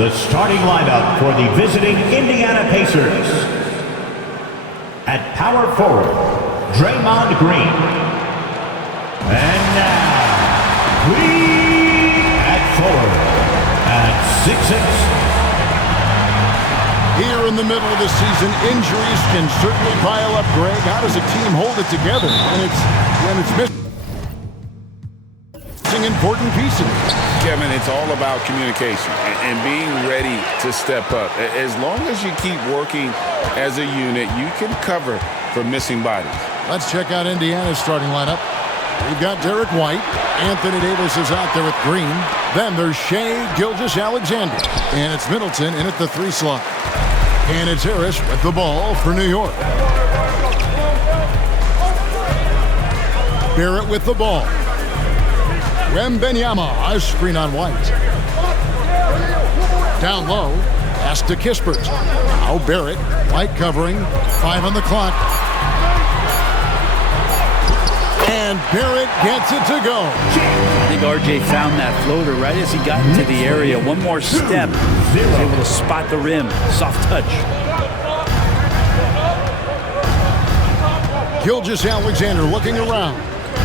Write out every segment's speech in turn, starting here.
The starting lineup for the visiting Indiana Pacers. At power forward, Draymond Green. And now, Green at forward at 6'6". Here in the middle of the season, injuries can certainly pile up, Greg. How does a team hold it together when it's missing important pieces? Kevin, it's all about communication and being ready to step up. As long as you keep working as a unit, you can cover for missing bodies. Let's check out Indiana's starting lineup. We've got Derek White. Anthony Davis is out there with Green. Then there's Shai Gilgeous-Alexander. And it's Middleton in at the 3 slot. And it's Harris with the ball for New York. Barrett with the ball. Wembanyama, a screen on White. Down low, pass to Kispert. Now Barrett, White covering, 5 on the clock. And Barrett gets it to go. I think RJ found that floater right as he got into the area. One more step, he was able to spot the rim. Soft touch. Gilgeous-Alexander looking around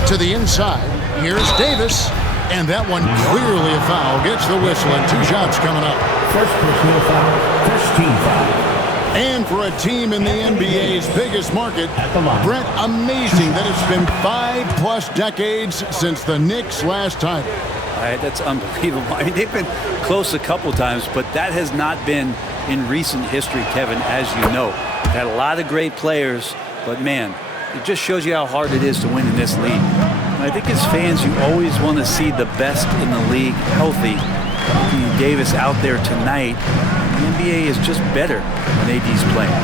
to the inside. Here's Davis, and that one clearly a foul. Gets the whistle, and 2 shots coming up. First personal foul, first team foul. And for a team in the NBA's biggest market, Brett, amazing that it's been 5+ decades since the Knicks' last title. That's unbelievable. I mean, they've been close a couple times, but that has not been in recent history, Kevin, as you know. They've had a lot of great players, but man, it just shows you how hard it is to win in this league. And I think as fans, you always want to see the best in the league healthy. Davis out there tonight. The NBA is just better when AD's playing.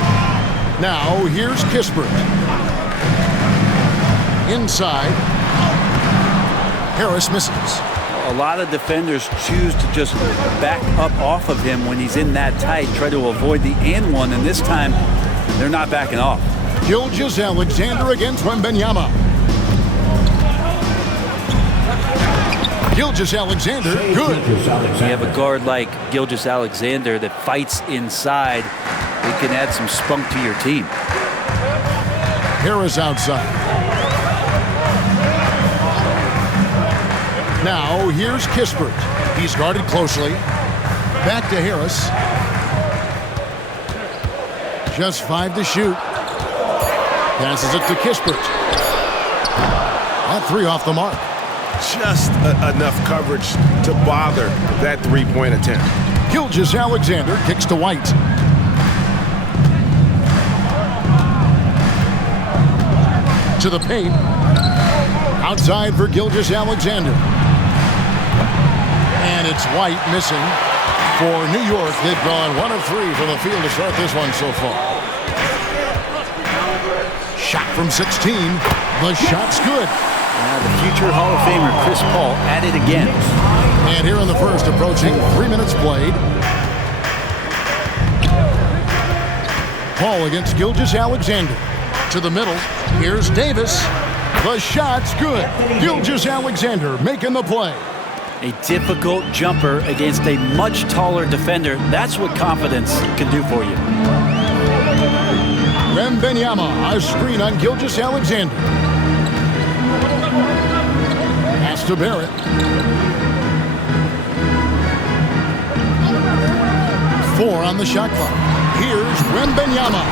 Now, here's Kispert. Inside. Harris misses. A lot of defenders choose to just back up off of him when he's in that tight, try to avoid the and one, and this time they're not backing off. Gilgeous-Alexander against Wembanyama. Gilgeous-Alexander, good. You have a guard like Gilgeous-Alexander that fights inside. It can add some spunk to your team. Harris outside. Now, here's Kispert. He's guarded closely. Back to Harris. Just 5 to shoot. Passes it to Kispert. That 3 off the mark. Just enough coverage to bother that 3-point attempt. Gilgeous-Alexander kicks to White. To the paint. Outside for Gilgeous-Alexander. And it's White missing for New York. They've gone 1 of 3 from the field to start this one so far. Shot from 16. The shot's good. Now the future Hall of Famer Chris Paul at it again. And here in the first, approaching 3 minutes played. Paul against Gilgeous-Alexander. To the middle. Here's Davis. The shot's good. Gilgeous-Alexander making the play. A difficult jumper against a much taller defender. That's what confidence can do for you. Wembanyama, a screen on Gilgeous-Alexander. Pass to Barrett. Four on the shot clock. Here's Wembanyama.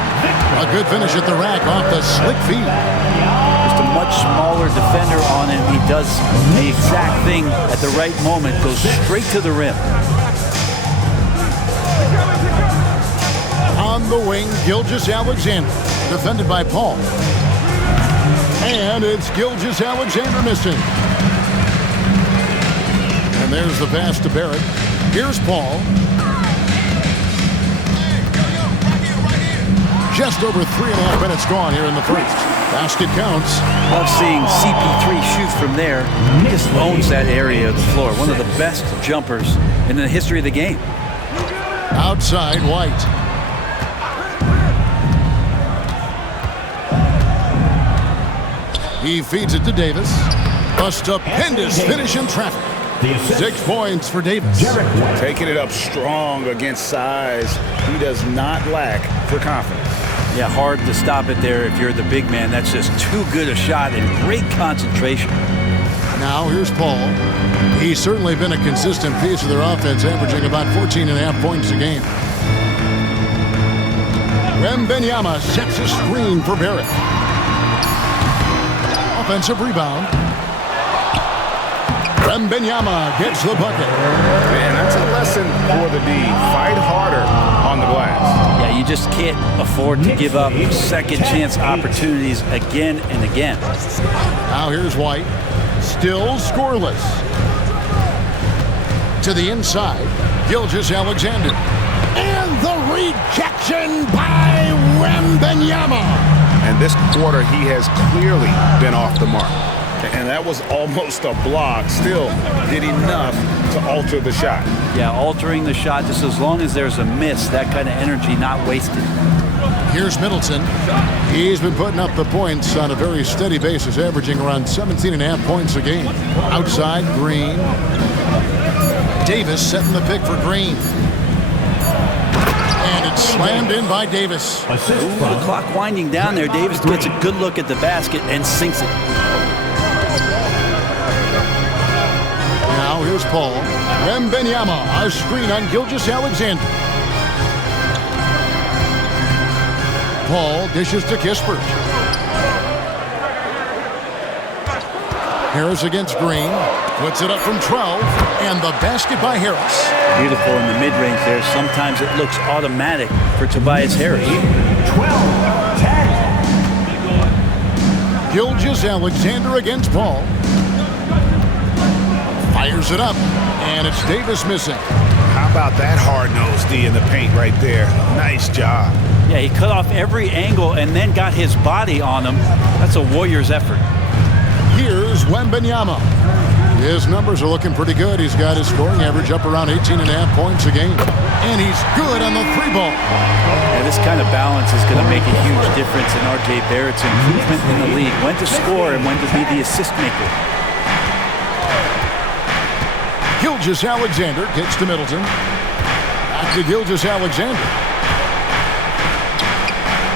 A good finish at the rack off the slick feet. Just a much smaller defender on him. He does the exact thing at the right moment. Goes straight to the rim. On the wing, Gilgeous-Alexander. Defended by Paul. And it's Gilgeous-Alexander missing. And there's the pass to Barrett. Here's Paul. Just over 3.5 minutes gone here in the first. Basket counts. Love seeing CP3 shoot from there. He just owns that area of the floor. One of the best jumpers in the history of the game. Outside, White. He feeds it to Davis. A stupendous finish in traffic. The assist. 6 points for Davis. Derek White. Taking it up strong against size. He does not lack for confidence. Yeah, hard to stop it there if you're the big man. That's just too good a shot and great concentration. Now here's Paul. He's certainly been a consistent piece of their offense, averaging about 14.5 points a game. Wembanyama sets a screen for Barrett. Offensive rebound. Wembanyama gets the bucket. Man, that's a lesson for the D. Fight harder on the glass. Yeah, you just can't afford to give up second chance opportunities again and again. Now here's White. Still scoreless. To the inside, Gilgeous-Alexander. And the rejection by Wembanyama. And this quarter, he has clearly been off the mark. And that was almost a block. Still did enough to alter the shot. Yeah, altering the shot just as long as there's a miss, that kind of energy not wasted. Here's Middleton. He's been putting up the points on a very steady basis, averaging around 17.5 points a game. Outside, Green. Davis setting the pick for Green. And it's slammed in by Davis. Assist Ooh, the clock winding down there. Davis gets a good look at the basket and sinks it. Now here's Paul. Wembanyama, a screen on Gilgeous-Alexander. Paul dishes to Kispert. Harris against Green. Puts it up from 12. And the basket by Harris. Beautiful in the mid-range there. Sometimes it looks automatic for Tobias Harris. 12-10. Gilgeous-Alexander against Paul. Fires it up. And it's Davis missing. How about that hard-nosed D in the paint right there? Nice job. Yeah, he cut off every angle and then got his body on him. That's a Warriors effort. Here's Wembanyama. His numbers are looking pretty good. He's got his scoring average up around 18.5 points a game. And he's good on the 3-ball. Yeah, this kind of balance is going to make a huge difference in R.J. Barrett's improvement in the league. When to score and when to be the assist maker. Gilgeous-Alexander gets to Middleton. Back to Gilgeous-Alexander.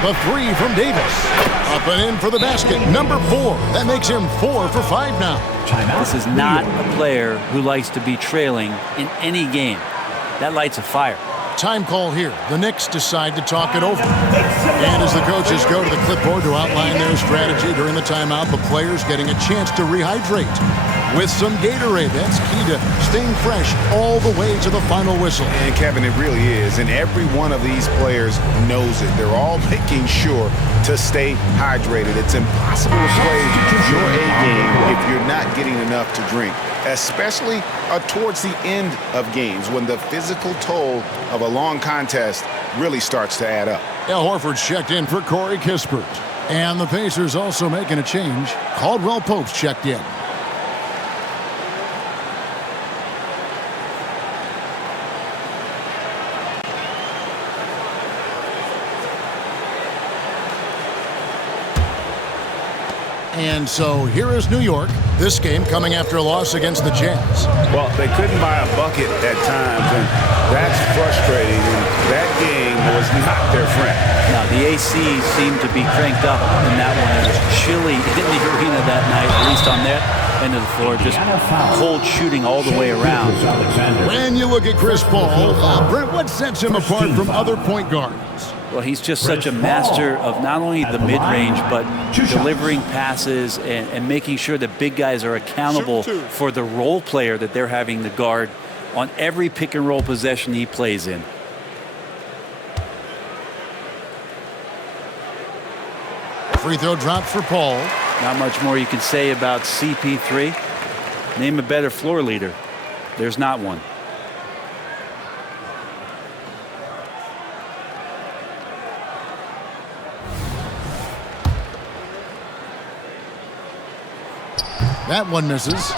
The 3 from Davis. Up and in for the basket. Number 4. That makes him 4 for 5 now. This is not a player who likes to be trailing in any game. That lights a fire. Time call here. The Knicks decide to talk it over. And as the coaches go to the clipboard to outline their strategy during the timeout, the players getting a chance to rehydrate with some Gatorade. That's key to staying fresh all the way to the final whistle. And Kevin, it really is. And every one of these players knows it. They're all making sure to stay hydrated. It's impossible to play your A game if you're not getting enough to drink, especially towards the end of games when the physical toll of a long contest really starts to add up. Al Horford's checked in for Corey Kispert. And the Pacers also making a change. Caldwell Pope's checked in. And so here is New York. This game coming after a loss against the Jazz. Well, they couldn't buy a bucket at times, and that's frustrating. And that game was not their friend. Now, the AC seemed to be cranked up in that one. It was chilly in the arena that night, at least on that end of the floor. Just cold shooting all the way around. When you look at Chris Paul, Brent, what sets him apart from other point guards? Well, he's just such a master of not only the mid-range, but delivering passes and making sure that big guys are accountable for the role player that they're having to guard on every pick-and-roll possession he plays in. Free throw dropped for Paul. Not much more you can say about CP3. Name a better floor leader. There's not one. That one misses.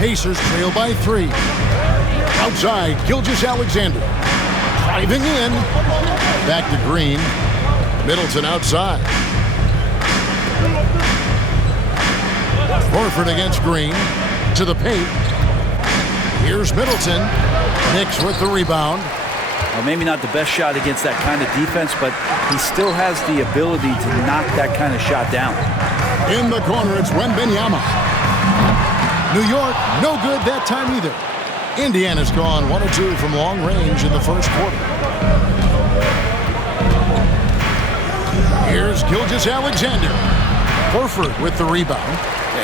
Pacers trail by 3. Outside, Gilgeous-Alexander. Driving in. Back to Green. Middleton outside. Horford against Green. to the paint. Here's Middleton. Knicks with the rebound. Well, maybe not the best shot against that kind of defense, but he still has the ability to knock that kind of shot down. In the corner, it's Wembanyama. New York, no good that time either. Indiana's gone 1 of 2 from long range in the first quarter. Here's Gilgeous-Alexander. Horford with the rebound.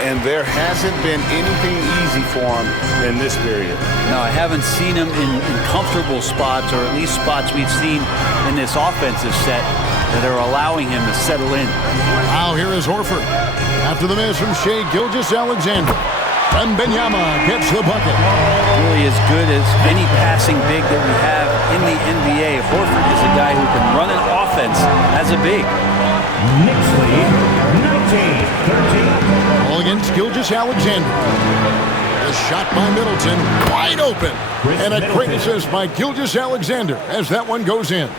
And there hasn't been anything easy for him in this period. No, I haven't seen him in comfortable spots, or at least spots we've seen in this offensive set that are allowing him to settle in. Now here is Horford. After the miss from Shai Gilgeous-Alexander. Wembanyama gets the bucket. Really as good as any passing big that we have in the NBA. Horford is a guy who can run an offense as a big. Knicks lead 19-13. Ball against Gilgeous-Alexander. A shot by Middleton, wide open. And a great assist by Gilgeous-Alexander as that one goes in.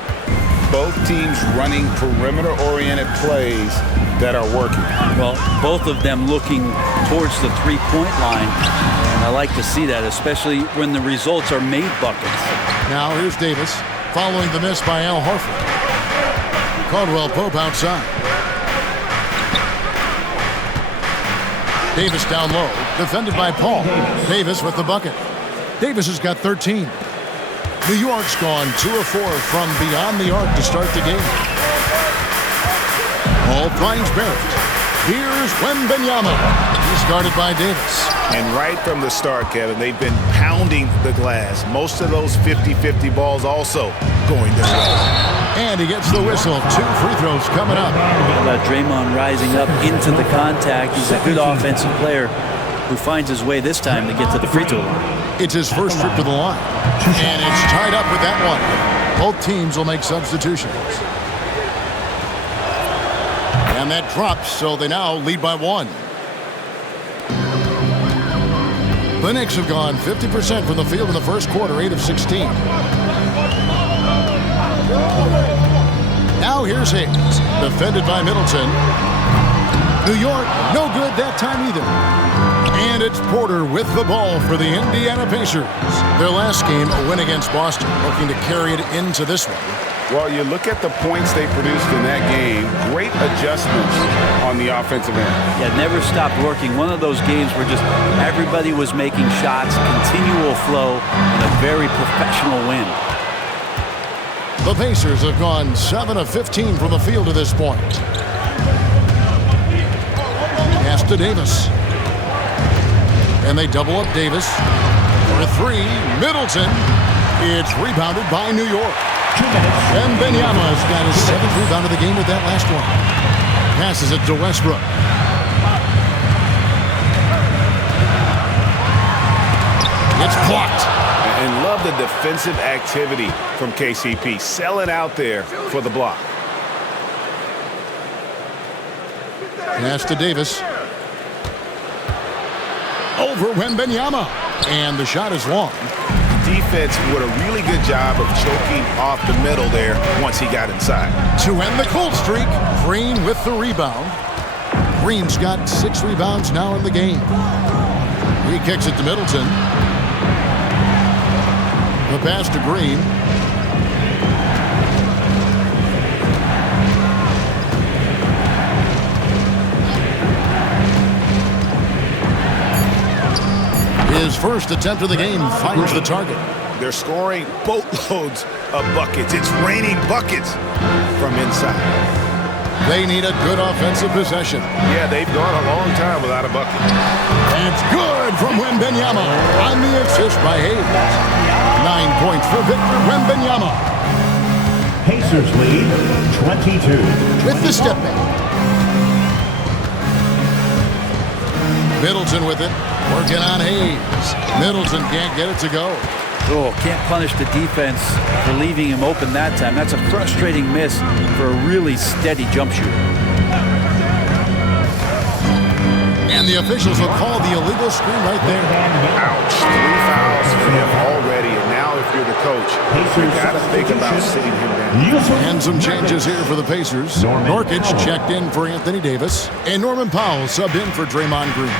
Both teams running perimeter-oriented plays that are working. Well, both of them looking towards the three-point line. And I like to see that, especially when the results are made buckets. Now here's Davis following the miss by Al Horford. Caldwell Pope outside. Davis down low, defended by Paul. Davis with the bucket. Davis has got 13. New York's gone 2 of 4 from beyond the arc to start the game. Paul finds Barrett. Here's Wembanyama. He's guarded by Davis. And right from the start, Kevin, they've been pounding the glass. Most of those 50-50 balls also going their way. And he gets the whistle. 2 free throws coming up. Draymond rising up into the contact. He's a good offensive player who finds his way this time to get to the free throw line. It's his first trip to the line. And it's tied up with that one. Both teams will make substitutions. And that drops, so they now lead by 1. The Knicks have gone 50% from the field in the first quarter, 8 of 16. Now here's Hayes, defended by Middleton. New York, no good that time either. And it's Porter with the ball for the Indiana Pacers. Their last game, a win against Boston, looking to carry it into this one. Well, you look at the points they produced in that game, great adjustments on the offensive end. Yeah, never stopped working. One of those games where just everybody was making shots, continual flow, and a very professional win. The Pacers have gone 7 of 15 from the field to this point. Pass to Davis. And they double up Davis. For a 3, Middleton. It's rebounded by New York. 2 minutes. And Wembanyama's got his 7th rebound of the game with that last one. Passes it to Westbrook. It's blocked. And love the defensive activity from KCP. Selling out there for the block. Pass to Davis. Over Wembanyama. And the shot is long. Defense with a really good job of choking off the middle there once he got inside. To end the cold streak, Green with the rebound. Green's got 6 rebounds now in the game. He kicks it to Middleton. The pass to Green. His first attempt of the game finds the target. They're scoring boatloads of buckets. It's raining buckets from inside. They need a good offensive possession. Yeah, they've gone a long time without a bucket. It's good from Wembanyama on the assist by Hayes. 9 points for Victor Wembanyama. Pacers lead 22. With the step back. Middleton with it. Working on Hayes. Middleton can't get it to go. Oh, can't punish the defense for leaving him open that time. That's a frustrating miss for a really steady jump shooter. And the officials will call the illegal screen right there. Ouch. 3 fouls for him already. And now if you're the coach, you got to think about sitting him down. And some changes here for the Pacers. Norkic checked in for Anthony Davis. And Norman Powell subbed in for Draymond Green.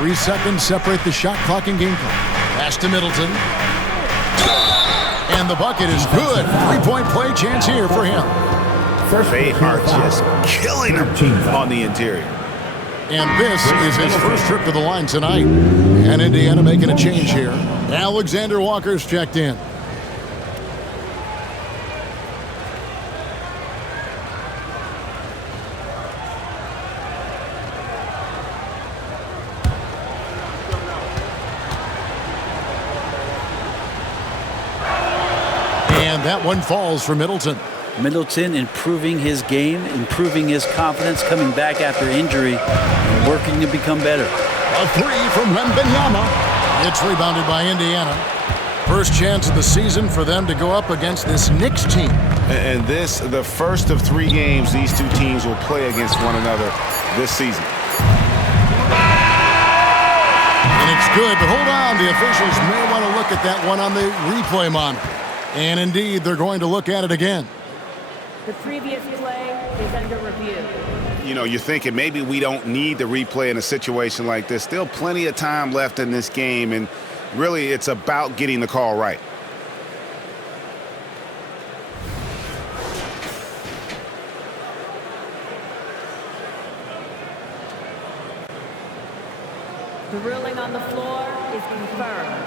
3 seconds separate the shot clock and game clock. Pass to Middleton. And the bucket is good. 3-point play chance here for him. They are just killing him on the interior. And this is his first trip to the line tonight. And Indiana making a change here. Alexander Walker's checked in. And that one falls for Middleton. Middleton improving his game, improving his confidence, coming back after injury, and working to become better. A 3 from Wembanyama. It's rebounded by Indiana. First chance of the season for them to go up against this Knicks team. And this, the first of 3 games these two teams will play against one another this season. And it's good, but hold on. The officials may want to look at that one on the replay monitor. And indeed, they're going to look at it again. The previous play is under review. You know, you're thinking maybe we don't need the replay in a situation like this. Still plenty of time left in this game, and really it's about getting the call right. The ruling on the floor is confirmed.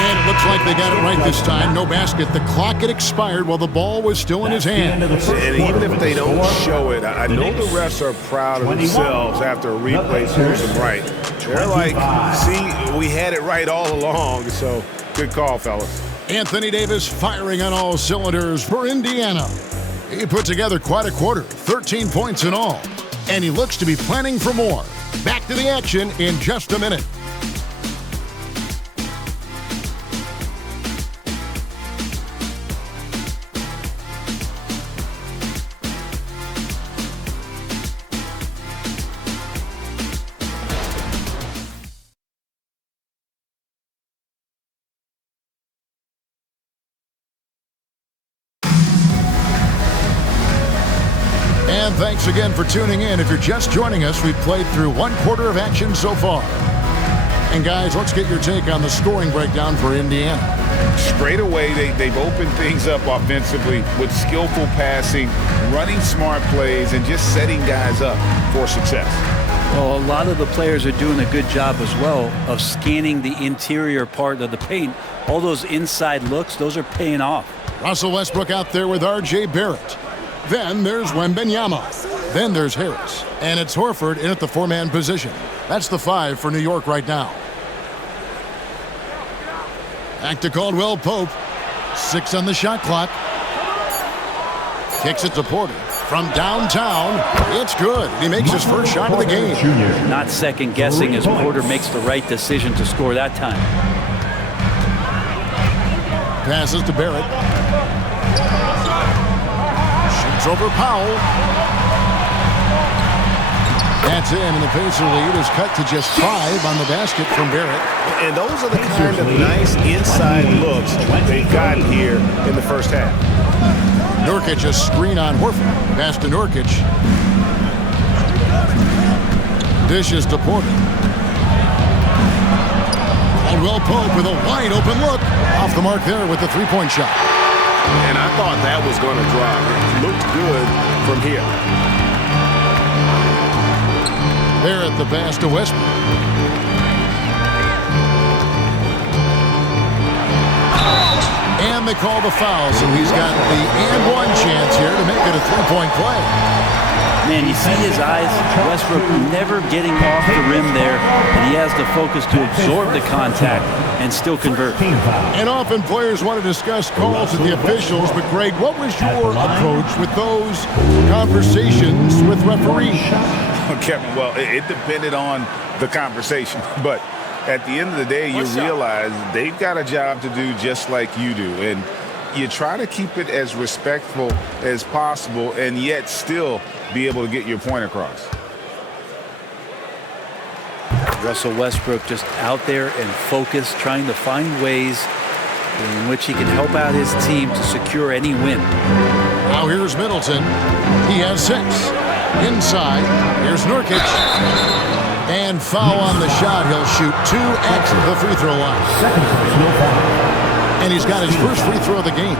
And it looks like they got it right this time. No basket. The clock had expired while the ball was still in his hand. And even if they don't show it, I know the refs are proud of themselves after a replay proves them right. They're like, see, we had it right all along. So good call, fellas. Anthony Davis firing on all cylinders for Indiana. He put together quite a quarter, 13 points in all. And he looks to be planning for more. Back to the action in just a minute. And thanks again for tuning in. If you're just joining us, we've played through 1 quarter of action so far. And guys, let's get your take on the scoring breakdown for Indiana. Straight away, they've opened things up offensively with skillful passing, running smart plays, and just setting guys up for success. Well, a lot of the players are doing a good job as well of scanning the interior part of the paint. All those inside looks, those are paying off. Russell Westbrook out there with R.J. Barrett. Then there's Wembanyama. Then there's Harris. And it's Horford in at the 4-man position. That's the 5 for New York right now. Back to Caldwell Pope. 6 on the shot clock. Kicks it to Porter. From downtown, it's good. He makes his first shot of the game. Not second guessing as Porter makes the right decision to score that time. Passes to Barrett. Shoots over Powell. That's in, and the Pacer lead is cut to just 5 on the basket from Barrett. And those are the kind of nice inside looks they've gotten here in the first half. Nurkic a screen on Horford. Pass to Nurkic. Dishes to Porter. Caldwell Pope with a wide open look. Off the mark there with the 3-point shot. And I thought that was going to drop. It looked good from here. There at the pass to Westbrook. And they call the foul, so he's got the and-one chance here to make it a 3-point play. Man, you see his eyes, Westbrook never getting off the rim there, and he has the focus to absorb the contact and still convert. And often players want to discuss calls with the officials, but Greg, what was your approach with those conversations with referees? Kevin, well, it depended on the conversation, but at the end of the day, you realize they've got a job to do just like you do, and you try to keep it as respectful as possible and yet still be able to get your point across. Russell Westbrook just out there and focused, trying to find ways in which he can help out his team to secure any win. Now here's Middleton. He has 6. Inside, here's Nurkic. And foul on the shot. He'll shoot 2 at the free throw line. Second personal foul. And he's got his first free throw of the game.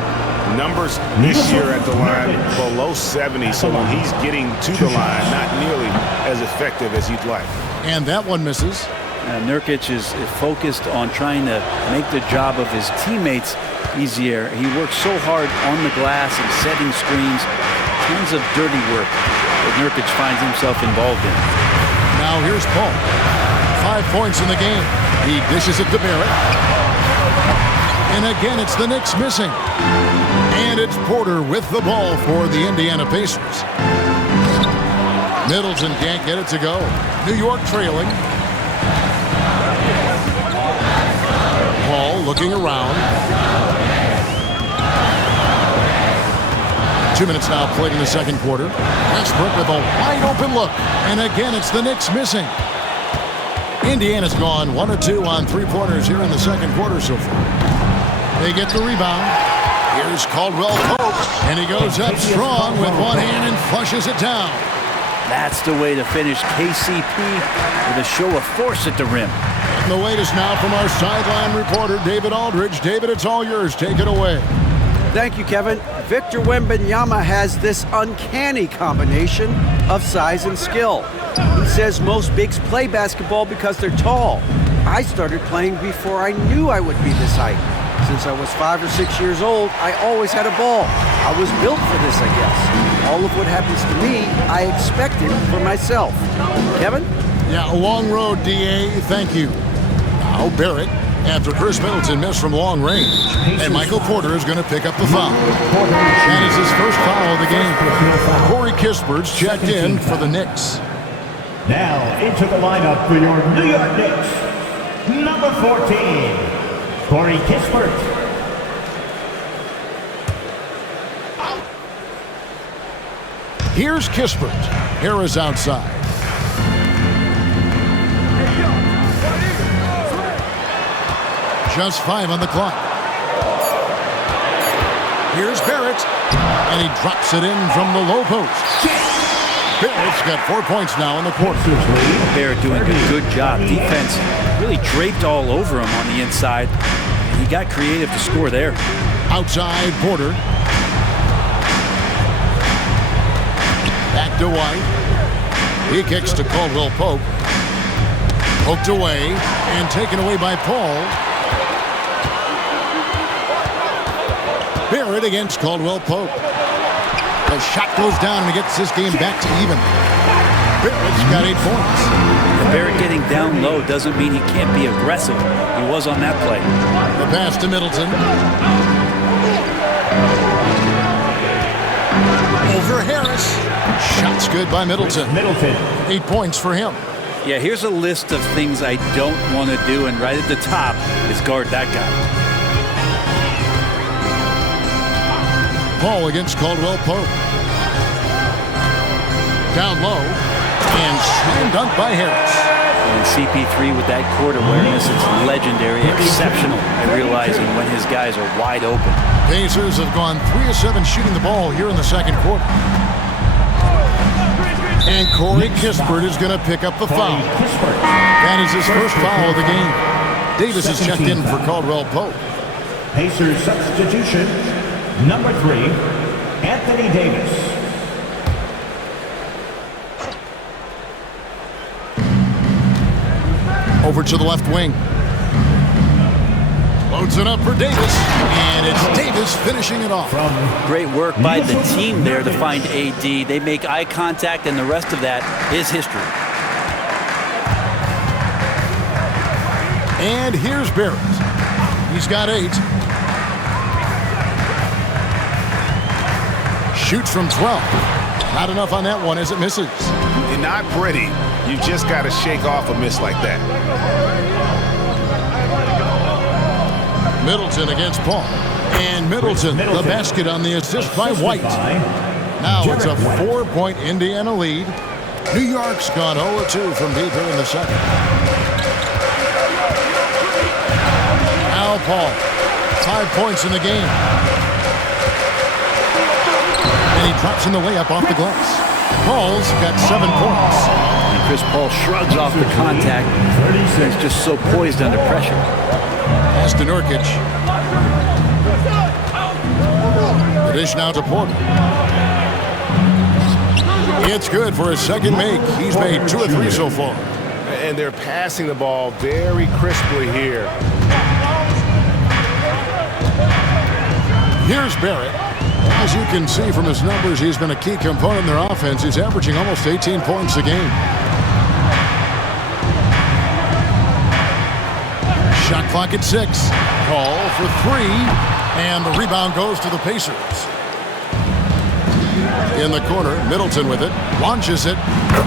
Numbers this year at the line below 70, so when he's getting to the line, not nearly as effective as you'd like. And that one misses. Nurkic is focused on trying to make the job of his teammates easier. He works so hard on the glass and setting screens. Tons of dirty work that Nurkic finds himself involved in. Now here's Paul. 5 points in the game. He dishes it to Barrett. And again, it's the Knicks missing. And it's Porter with the ball for the Indiana Pacers. Middleton can't get it to go. New York trailing. Paul looking around. 2 minutes now played in the second quarter. Westbrook with a wide open look. And again, it's the Knicks missing. Indiana's gone 1 of 2 on 3-pointers here in the second quarter so far. They get the rebound. Here's Caldwell Pope. And he goes up strong with one hand and flushes it down. That's the way to finish KCP with a show of force at the rim. And the latest now from our sideline reporter, David Aldridge. David, it's all yours. Take it away. Thank you, Kevin. Victor Wembanyama has this uncanny combination of size and skill. He says most bigs play basketball because they're tall. I started playing before I knew I would be this height. Since I was 5 or 6 years old, I always had a ball. I was built for this, I guess. All of what happens to me, I expected for myself. Kevin? Yeah, a long road, D.A. Thank you. Now Barrett, after Chris Middleton missed from long range. And Michael Porter is going to pick up the foul. That is his first foul of the game. Corey Kispert's checked in for the Knicks. Now into the lineup for your New York Knicks, number 14, Corey Kispert. Here's Kispert. Harris outside. Just 5 on the clock. Here's Barrett. And he drops it in from the low post. Barrett's got 4 points now in the quarter. Barrett doing a good job. Defense really draped all over him on the inside. And he got creative to score there. Outside, Porter. Back to White. He kicks to Caldwell Pope. Poked away and taken away by Paul. Barrett against Caldwell Pope. The shot goes down and he gets this game back to even. Barrett's got 8 points. Barrett getting down low doesn't mean he can't be aggressive. He was on that play. The pass to Middleton. Over Harris. Shot's good by Middleton. 8 points for him. Yeah, here's a list of things I don't want to do, and right at the top is guard that guy. Paul against Caldwell Pope. Down low. And slam dunk by Harris. And CP3 with that court awareness is legendary, exceptional at realizing when his guys are wide open. Pacers have gone 3 of 7 shooting the ball here in the second quarter. And Corey Kispert is going to pick up the foul. That is his first foul of the game. Davis is checked in for Caldwell Pope. Pacers substitution, number 3, Anthony Davis. Over to the left wing. Loads it up for Davis. And it's Davis finishing it off. Great work by the team there to find AD. They make eye contact, and the rest of that is history. And here's Barrett. He's got 8. Shoots from 12. Not enough on that one as it misses. And not pretty. You just got to shake off a miss like that. Middleton against Paul. And Middleton, the basket on the assist by White. Now it's a 4-point Indiana lead. New York's gone 0-2 from deep here in the second. Now Paul, 5 points in the game. And he drops in the layup off the glass. Paul's got 7 points. And Chris Paul shrugs off the contact. He's just so poised under pressure. Pass to Nurkic. The dish now to Porter. It's good for his second make. He's made 2 of 3 so far. And they're passing the ball very crisply here. Here's Barrett. As you can see from his numbers, he's been a key component in their offense. He's averaging almost 18 points a game. Shot clock at 6. Paul for 3. And the rebound goes to the Pacers. In the corner, Middleton with it. Launches it.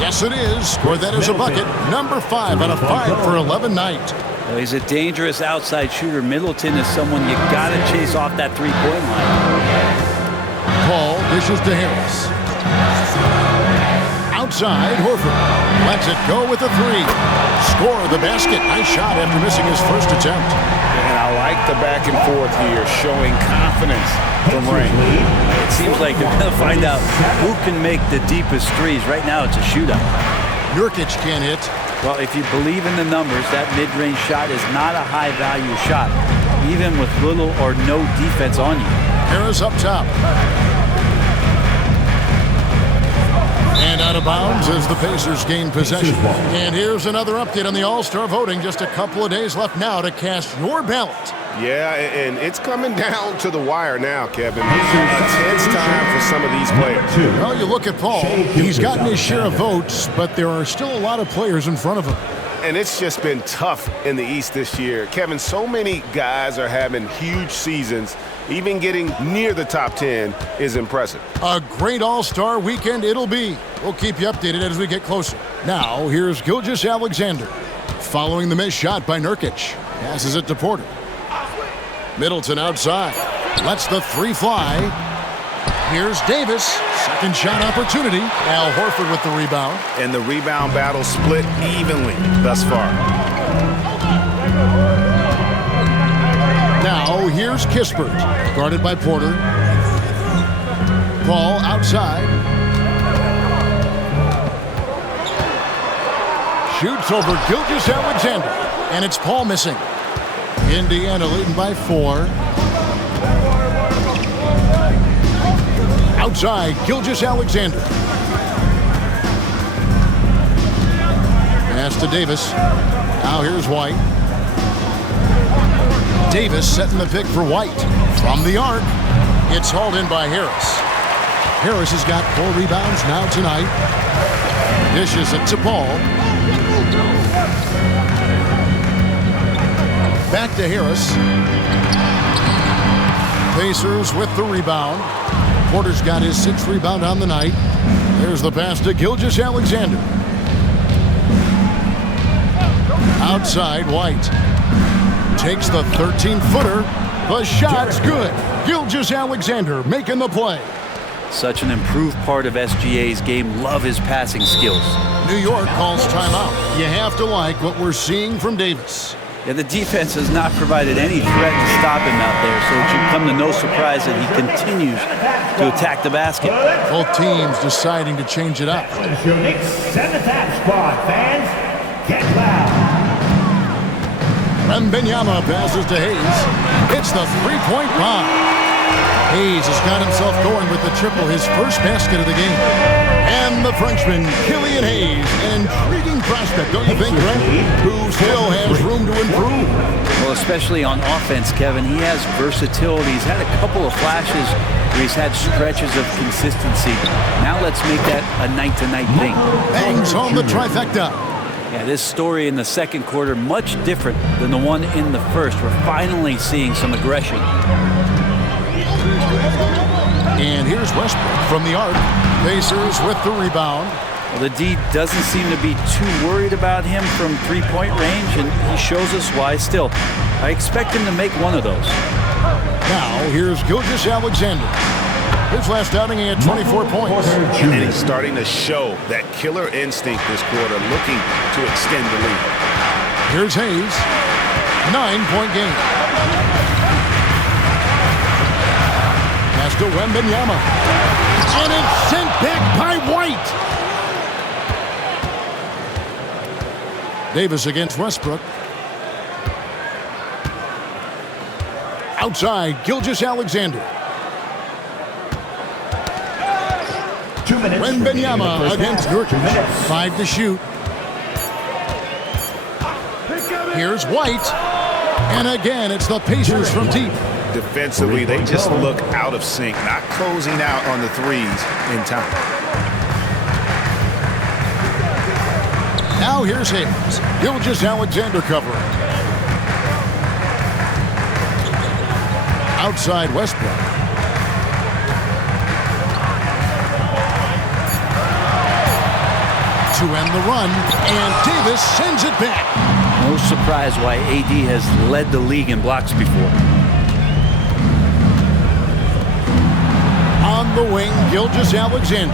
Yes, it is. Or that is a bucket. Number 5 on a 5 for 11 night. Well, he's a dangerous outside shooter. Middleton is someone you got to chase off that three-point line. Paul dishes to Harris. Outside, Horford lets it go with a 3. Score the basket. Nice shot after missing his first attempt. And I like the back and forth here, showing confidence from Ray. It seems like they're going to find out who can make the deepest threes. Right now, it's a shootout. Nurkic can't hit. Well, if you believe in the numbers, that mid-range shot is not a high-value shot, even with little or no defense on you. Harris up top. And out of bounds as the Pacers gain possession. And here's another update on the All-Star voting. Just a couple of days left now to cast your ballot. Yeah, and it's coming down to the wire now, Kevin. A tense time for some of these players. Well, you look at Paul. He's gotten his share of votes, but there are still a lot of players in front of him. And it's just been tough in the East this year. Kevin, so many guys are having huge seasons. Even getting near the top 10 is impressive. A great All-Star weekend it'll be. We'll keep you updated as we get closer. Now, here's Gilgeous-Alexander. Following the missed shot by Nurkic. Passes it to Porter. Middleton outside. Lets the 3 fly. Here's Davis. Second shot opportunity. Al Horford with the rebound. And the rebound battle split evenly thus far. Now, here's Kispert. Guarded by Porter. Paul outside. Shoots over Gilgeous-Alexander. And it's Paul missing. Indiana leading by 4. Outside, Gilgeous-Alexander. Pass to Davis. Now here's White. Davis setting the pick for White. From the arc, it's hauled in by Harris. Harris has got 4 rebounds now tonight. Dishes it to Paul. Back to Harris. Pacers with the rebound. Porter's got his 6th rebound on the night. There's the pass to Gilgeous-Alexander. Outside, White. Takes the 13-footer. The shot's good. Gilgeous-Alexander making the play. Such an improved part of SGA's game. Love his passing skills. New York calls timeout. You have to like what we're seeing from Davis. Yeah, the defense has not provided any threat to stop him out there, so it should come to no surprise that he continues to attack the basket. Both teams deciding to change it up. It's your Knicks 7th half squad, fans. Get loud. Wembanyama passes to Hayes. It's the 3-point bomb. Hayes has got himself going with the triple, his first basket of the game. And the Frenchman, Killian Hayes, an intriguing prospect, don't you think, Greg? Who still has room to improve. Well, especially on offense, Kevin, he has versatility. He's had a couple of flashes where he's had stretches of consistency. Now let's make that a night-to-night thing. Bangs home the trifecta. Yeah, this story in the second quarter, much different than the one in the first. We're finally seeing some aggression. And here's Westbrook from the arc. Pacers with the rebound. Well, the D doesn't seem to be too worried about him from three-point range, and he shows us why. Still, I expect him to make one of those. Now, here's Gilgeous-Alexander. His last outing, he had 24 points. And he's starting to show that killer instinct this quarter, looking to extend the lead. Here's Hayes. 9-point game. Pass to Wembanyama. And it's sent back by White. Davis against Westbrook. Outside, Gilgeous-Alexander. 2 minutes. Wembanyama against Nurkic. 5 to shoot. Here's White. And again, it's the Pacers from deep. Defensively, they just look out of sync, not closing out on the threes in time. Now here's Hayes. Gilgeous-Alexander covering. Outside Westbrook. To end the run, and Davis sends it back. No surprise why AD has led the league in blocks before. On the wing, Gilgeous-Alexander.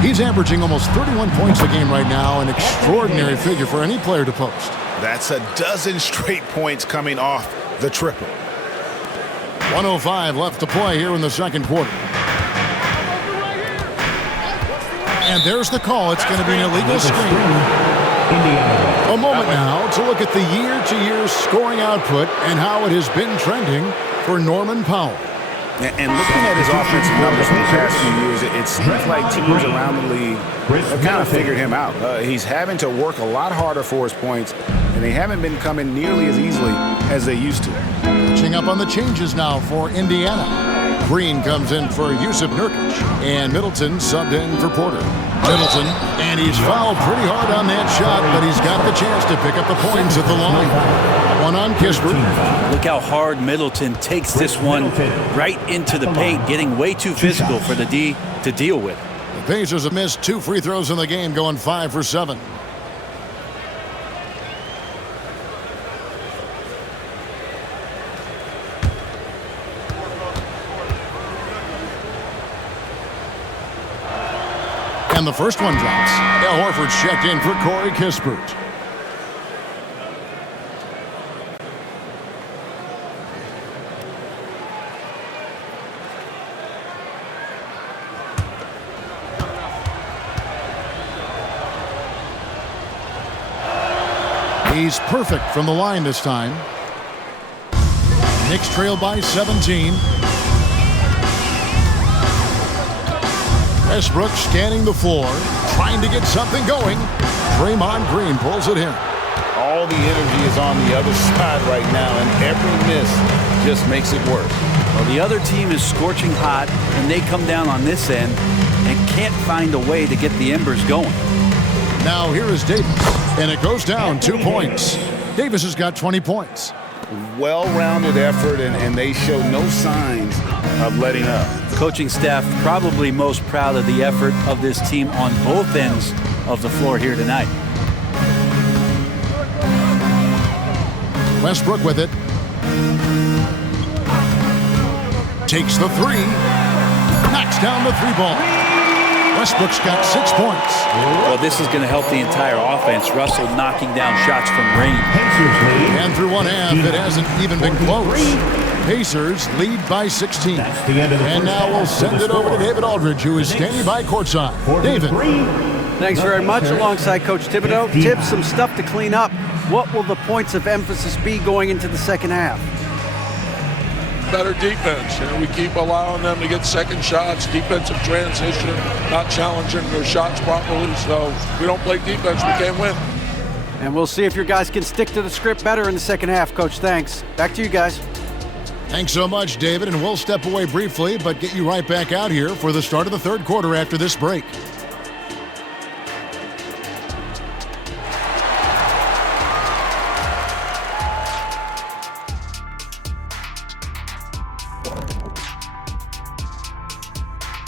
He's averaging almost 31 points a game right now, an extraordinary figure for any player to post. That's a dozen straight points coming off the triple. 1:05 left to play here in the second quarter. And there's the call. It's going to be an illegal screen. A moment now to look at the year-to-year scoring output and how it has been trending for Norman Powell. And looking at his offensive numbers in the past few years, it seems like teams around the league have kind of figured him out. He's having to work a lot harder for his points, and they haven't been coming nearly as easily as they used to. Catching up on the changes now for Indiana. Green comes in for Yusuf Nurkic, and Middleton subbed in for Porter. Middleton, and he's fouled pretty hard on that shot, but he's got the chance to pick up the points at the line. One on Kispert. Look how hard Middleton takes this one right into the paint, getting way too physical for the D to deal with. The Pacers have missed 2 free throws in the game, going 5 for 7. And the first one drops. Al Horford's checked in for Corey Kispert. He's perfect from the line this time. Knicks trail by 17. Westbrook scanning the floor, trying to get something going. Draymond Green pulls it in. All the energy is on the other side right now, and every miss just makes it worse. Well, the other team is scorching hot, and they come down on this end and can't find a way to get the embers going. Now here is Davis, and it goes down 2 points. Davis has got 20 points. Well-rounded effort, and they show no signs of letting up. Coaching staff probably most proud of the effort of this team on both ends of the floor here tonight. Westbrook with it. Takes the 3. Knocks down the 3 ball. Westbrook's got 6 points. Well, this is going to help the entire offense. Russell knocking down shots from range. And through one half, it hasn't even been close. Pacers lead by 16. And now we'll send it over to David Aldridge, who is standing by courtside. David. Thanks very much. Alongside Coach Thibodeau. Tibbs, some stuff to clean up. What will the points of emphasis be going into the second half? Better defense. We keep allowing them to get second shots, defensive transition, not challenging their shots properly. So if we don't play defense, we can't win. And we'll see if your guys can stick to the script better in the second half, Coach. Thanks. Back to you guys. Thanks so much, David, and we'll step away briefly, but get you right back out here for the start of the third quarter after this break.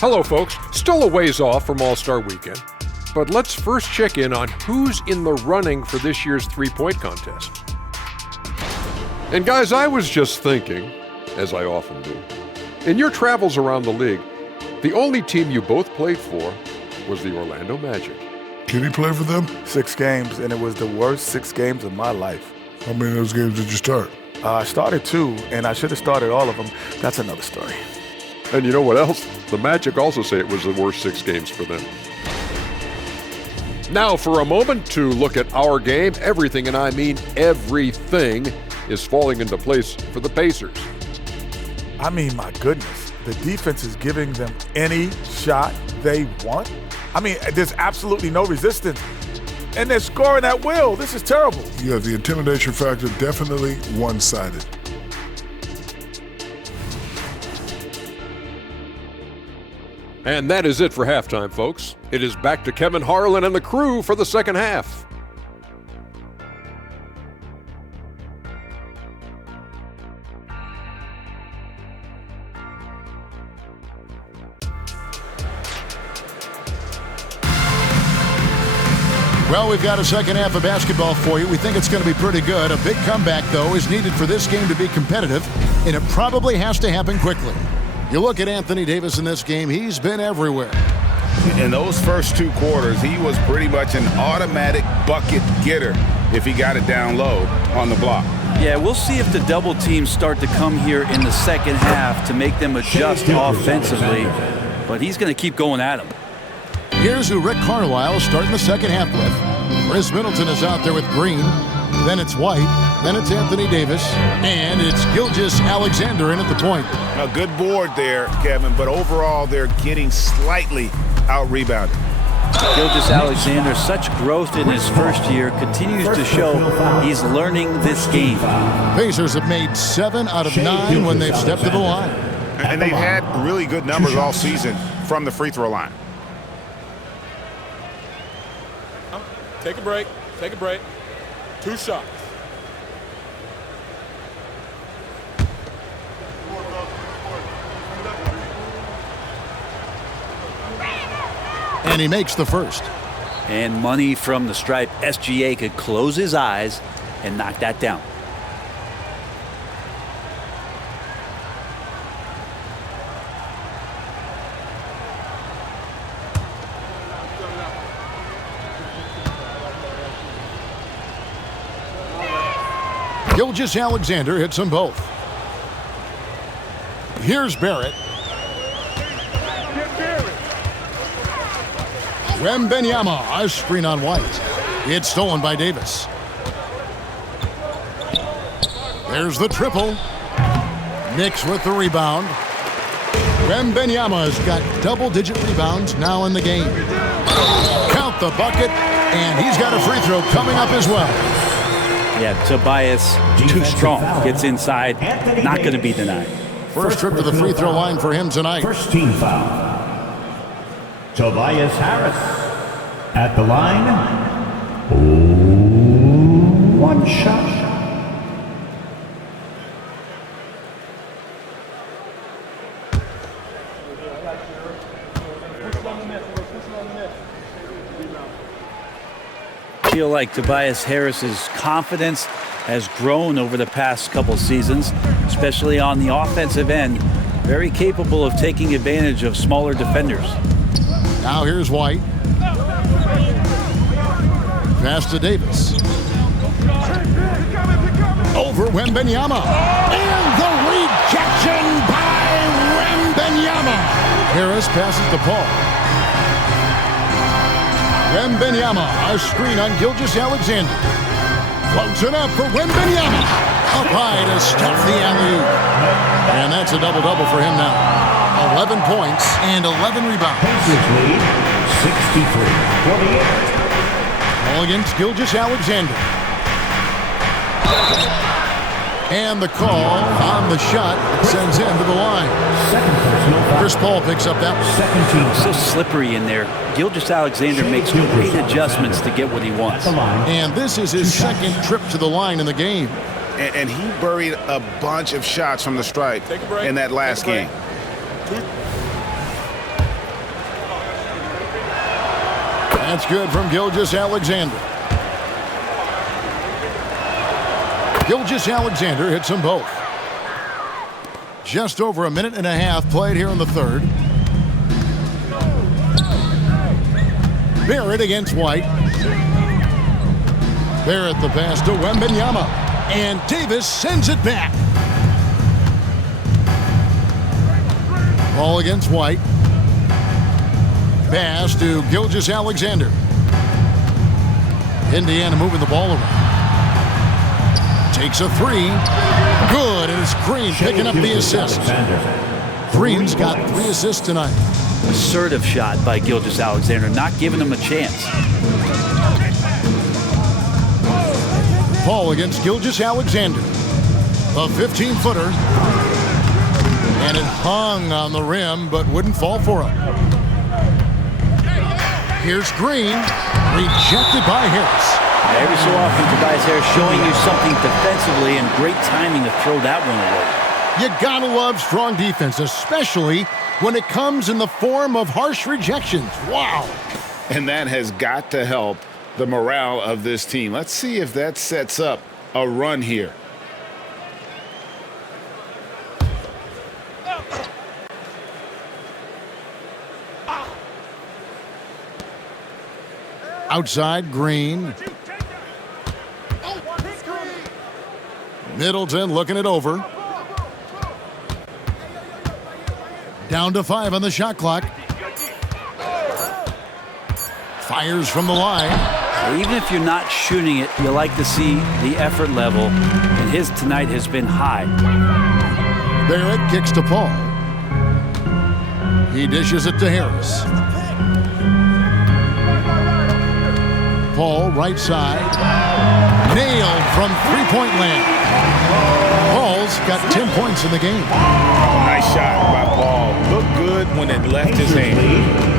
Hello, folks. Still a ways off from All-Star Weekend, but let's first check in on who's in the running for this year's three-point contest. And guys, I was just thinking, as I often do, in your travels around the league, the only team you both played for was the Orlando Magic. Can he play for them? 6 games, and it was the worst 6 games of my life. How many of those games did you start? I started 2, and I should have started all of them. That's another story. And you know what else? The Magic also say it was the worst 6 games for them. Now for a moment to look at our game. Everything, and I mean everything, is falling into place for the Pacers. I mean, my goodness. The defense is giving them any shot they want. I mean, there's absolutely no resistance. And they're scoring at will. This is terrible. Yeah, the intimidation factor definitely one-sided. And that is it for halftime, folks. It is back to Kevin Harlan and the crew for the second half. Well, we've got a second half of basketball for you. We think it's going to be pretty good. A big comeback, though, is needed for this game to be competitive, and it probably has to happen quickly. You look at Anthony Davis in this game, he's been everywhere. In those first 2 quarters, he was pretty much an automatic bucket getter if he got it down low on the block. Yeah, we'll see if the double teams start to come here in the second half to make them adjust offensively, but he's going to keep going at him. Here's who Rick Carlisle starting the second half with. Chris Middleton is out there with Green. Then it's White. Then it's Anthony Davis. And it's Gilgeous-Alexander in at the point. A good board there, Kevin, but overall they're getting slightly out-rebounded. Gilgeous-Alexander, such growth in his first year, continues to show he's learning this game. Pacers have made 7 out of 9 when they've stepped to the line. And they've had really good numbers all season from the free throw line. Take a break. Take a break. 2 shots. And he makes the first. And money from the stripe. SGA could close his eyes and knock that down. Gilgeous-Alexander hits them both. Here's Barrett. Wembanyama, a screen on White. It's stolen by Davis. There's the triple. Knicks with the rebound. Wembanyama's got double-digit rebounds now in the game. Count the bucket, and he's got a free throw coming up as well. Yeah, Tobias, too strong. Gets inside, not going to be denied. First trip to the free throw line for him tonight. First team foul. Tobias Harris at the line. 1 shot. I feel like Tobias Harris's confidence has grown over the past couple seasons, especially on the offensive end. Very capable of taking advantage of smaller defenders. Now here's White. Pass to Davis. Over Wembanyama. And the rejection by Wembanyama. Harris passes to Paul. Wembanyama, a screen on Gilgeous-Alexander. Floats it up for Wembanyama. Up high to stuff the alley-oop. And that's a double-double for him now. 11 points and 11 rebounds. Pacers lead 63-48. All against Gilgeous-Alexander. And the call on the shot sends him to the line. Second personal foul. Chris Paul picks up that one. Second team. So slippery in there. Gilgeous-Alexander makes great adjustments to get what he wants. And this is his second trip to the line in the game. And he buried a bunch of shots from the stripe in that last game. That's good from Gilgeous-Alexander. Gilgeous-Alexander hits them both. Just over a minute and a half played here in the third. Barrett against White. Barrett the pass to Wembanyama. And Davis sends it back. Ball against White. Pass to Gilgeous-Alexander. Indiana moving the ball around. Takes a three. Good, and it's Green picking up the assist. Green's got 3 assists tonight. Assertive shot by Gilgeous-Alexander, not giving him a chance. Ball against Gilgeous-Alexander. A 15-footer. And it hung on the rim, but wouldn't fall for him. Here's Green. Rejected by Harris. Every so often, Tobias Harris showing you something defensively, and great timing to throw that one away. You gotta love strong defense, especially when it comes in the form of harsh rejections. Wow. And that has got to help the morale of this team. Let's see if that sets up a run here. Outside, Green. Middleton looking it over. Down to 5 on the shot clock. Fires from the line. Even if you're not shooting it, you like to see the effort level, and his tonight has been high. Barrett kicks to Paul. He dishes it to Harris. Paul, right side. Nailed from three-point land. Paul's got 10 points in the game. Nice shot by Paul. Looked good when it left his hand.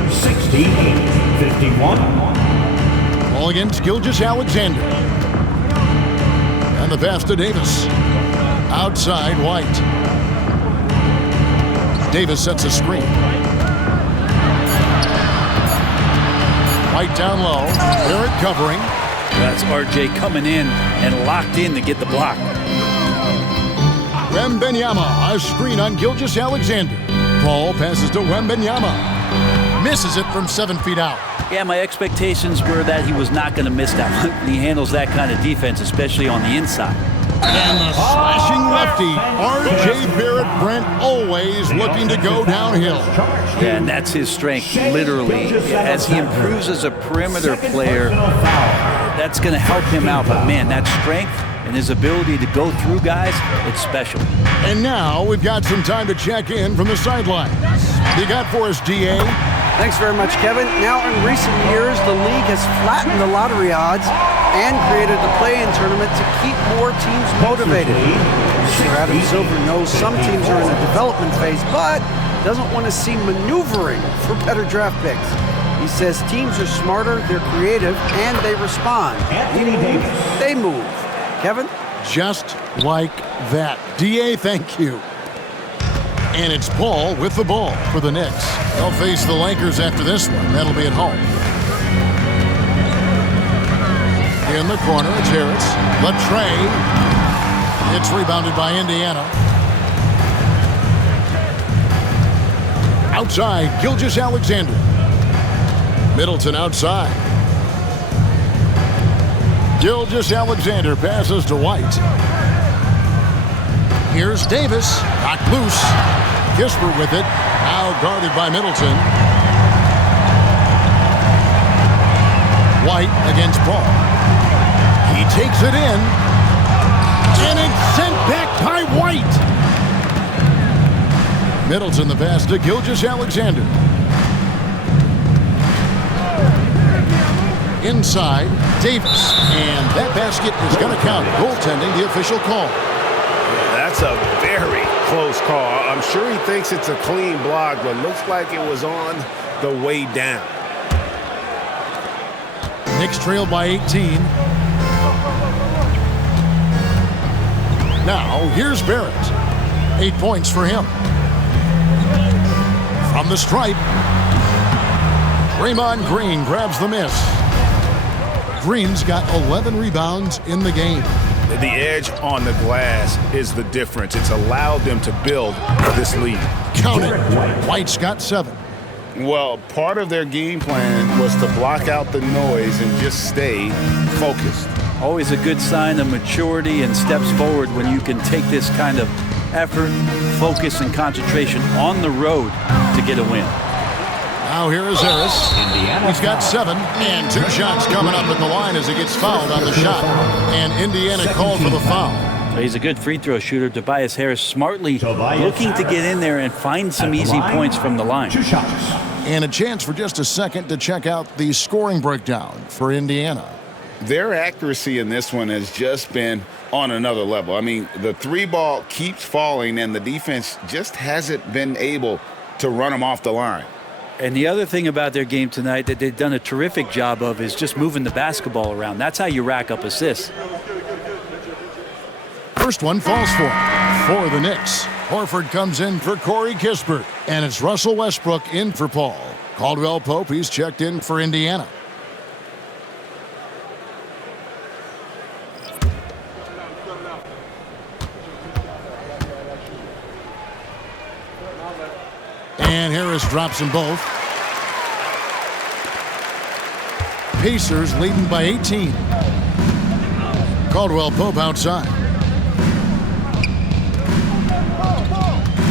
68-51. Ball against Gilgeous-Alexander. And the pass to Davis. Outside, White. Davis sets a screen. White down low. Barrett covering. That's RJ coming in and locked in to get the block. Wembanyama, a screen on Gilgeous-Alexander. Paul passes to Wembanyama. Misses it from 7 feet out. Yeah, my expectations were that he was not going to miss that one. He handles that kind of defense, especially on the inside. And the slashing lefty, R.J. Barrett Brent, always looking to go downhill. Yeah, and that's his strength, literally. As he improves as a perimeter player, that's going to help him out. But, man, that strength and his ability to go through guys, it's special. And now we've got some time to check in from the sidelines. You got for us, D.A.? Thanks very much, Kevin. Now, in recent years, the league has flattened the lottery odds and created the play-in tournament to keep more teams motivated. Mr. Adam Silver knows some teams are in a development phase, but doesn't want to see maneuvering for better draft picks. He says teams are smarter, they're creative, and they respond. They move. Kevin? Just like that. D.A., thank you. And it's Paul with the ball for the Knicks. They'll face the Lakers after this one. That'll be at home. In the corner, it's Harris. Latrey. It's rebounded by Indiana. Outside, Gilgeous-Alexander. Middleton outside. Gilgeous-Alexander passes to White. Here's Davis. Knocked loose. Kisper with it. Now guarded by Middleton. White against Paul. He takes it in. And it's sent back by White. Middleton the pass to Gilgeous-Alexander. Inside, Davis. And that basket is going to count. Goaltending, the official call. That's a very close call. I'm sure he thinks it's a clean block, but looks like it was on the way down. Knicks trailed by 18. Now, here's Barrett. 8 points for him. From the stripe, Draymond Green grabs the miss. Green's got 11 rebounds in the game. The edge on the glass is the difference. It's allowed them to build this lead. Count it. White's got 7. Well, part of their game plan was to block out the noise and just stay focused. Always a good sign of maturity and steps forward when you can take this kind of effort, focus, and concentration on the road to get a win. Now here is Harris. He's got 7 and 2 shots coming up at the line as he gets fouled on the shot. And Indiana called for the foul. He's a good free throw shooter. Tobias Harris smartly looking to get in there and find some easy points from the line. 2 shots. And a chance for just a second to check out the scoring breakdown for Indiana. Their accuracy in this one has just been on another level. I mean, the 3 ball keeps falling, and the defense just hasn't been able to run them off the line. And the other thing about their game tonight that they've done a terrific job of is just moving the basketball around. That's how you rack up assists. First one falls for the Knicks. Horford comes in for Corey Kispert. And it's Russell Westbrook in for Paul. Caldwell Pope, he's checked in for Indiana. And Harris drops them both. Pacers leading by 18. Caldwell Pope outside.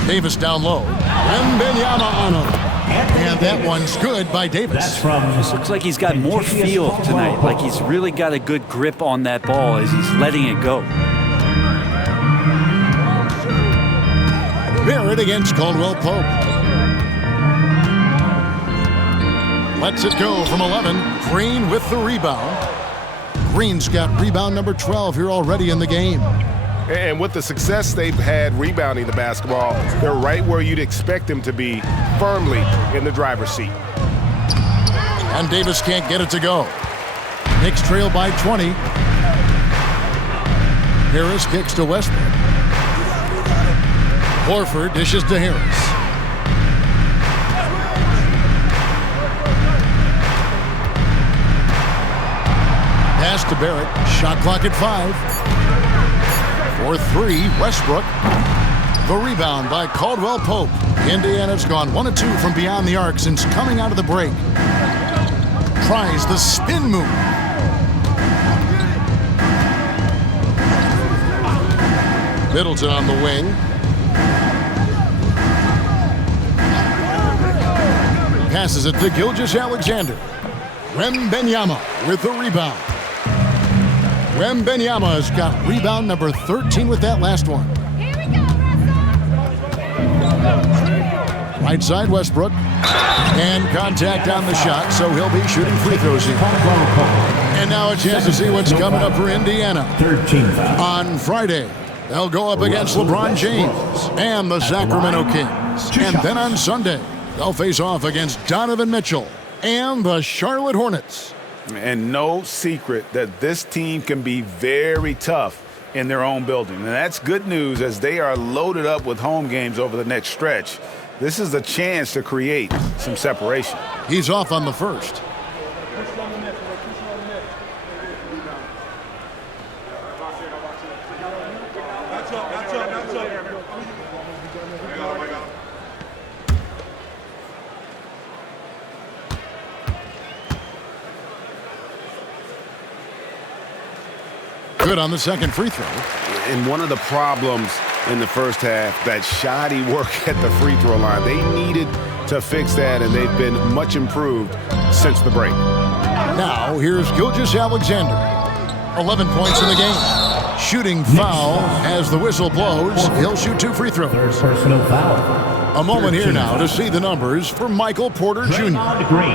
Davis down low. Wembanyama on him. And that one's good by Davis. Just looks like he's got more feel tonight. Like he's really got a good grip on that ball as he's letting it go. Barrett against Caldwell Pope. Lets it go from 11. Green with the rebound. Green's got rebound number 12 here already in the game. And with the success they've had rebounding the basketball, they're right where you'd expect them to be, firmly in the driver's seat. And Davis can't get it to go. Knicks trail by 20. Harris kicks to Westbrook. Horford dishes to Harris. Pass to Barrett. Shot clock at 5. For 3, Westbrook. The rebound by Caldwell Pope. Indiana's gone 1 of 2 from beyond the arc since coming out of the break. Tries the spin move. Middleton on the wing. Passes it to Gilgeous-Alexander. Wembanyama with the rebound. Wembanyama has got rebound number 13 with that last one. Right side, Westbrook. And contact on the shot, so he'll be shooting free throws here. And now a chance to see what's coming up for Indiana. On Friday, they'll go up against LeBron James and the Sacramento Kings. And then on Sunday, they'll face off against Donovan Mitchell and the Charlotte Hornets. And no secret that this team can be very tough in their own building. And that's good news as they are loaded up with home games over the next stretch. This is a chance to create some separation. He's off on the first. Good on the second free throw. And one of the problems in the first half, that shoddy work at the free throw line. They needed to fix that, and they've been much improved since the break. Now, here's Gilgeous-Alexander. 11 points in the game. Shooting foul as the whistle blows. He'll shoot 2 free throws. Third personal foul. A moment here now to see the numbers for Michael Porter Jr.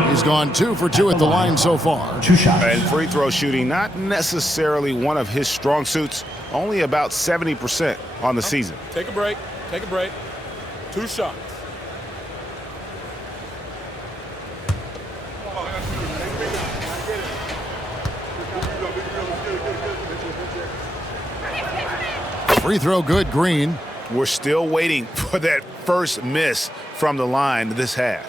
He's gone 2 for 2 at the line so far. 2 shots. And free throw shooting, not necessarily one of his strong suits, only about 70% on the season. Take a break. Take a break. 2 shots. Free throw good, Green. We're still waiting for that first miss from the line this half.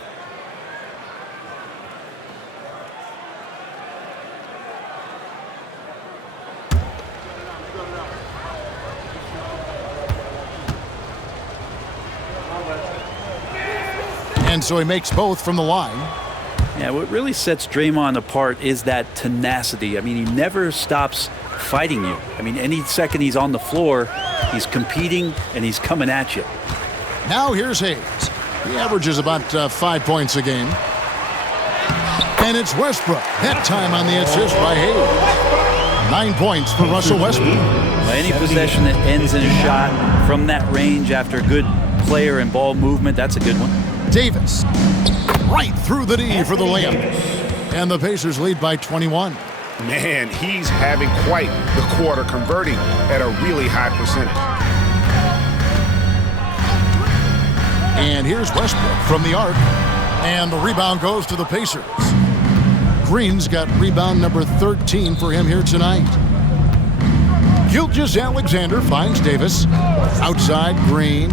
And so he makes both from the line. Yeah, what really sets Draymond apart is that tenacity. I mean, he never stops fighting you. I mean, any second he's on the floor, He's competing, and he's coming at you. Now here's Hayes. He averages about 5 points a game. And it's Westbrook. That time on the assist by Hayes. 9 points for Russell Westbrook. Any possession that ends in a shot from that range after good player and ball movement, that's a good one. Davis. Right through the D for the layup. And the Pacers lead by 21. Man, he's having quite the quarter, converting at a really high percentage. And here's Westbrook from the arc. And the rebound goes to the Pacers. Green's got rebound number 13 for him here tonight. Gilgeous-Alexander finds Davis. Outside, Green.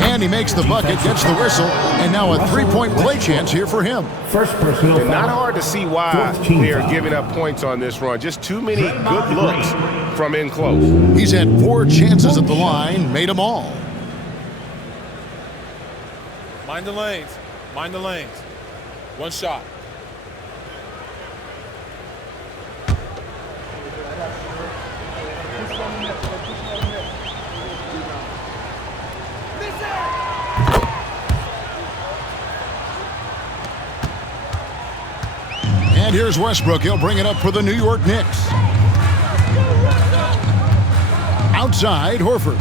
And he makes the bucket, gets the whistle, and now a three-point play chance here for him. First personal foul. Not hard to see why they are giving up points on this run. Just too many good looks from in close. He's had 4 chances at the line, made them all. Mind the lanes. Mind the lanes. One shot. And here's Westbrook. He'll bring it up for the New York Knicks. Outside, Horford.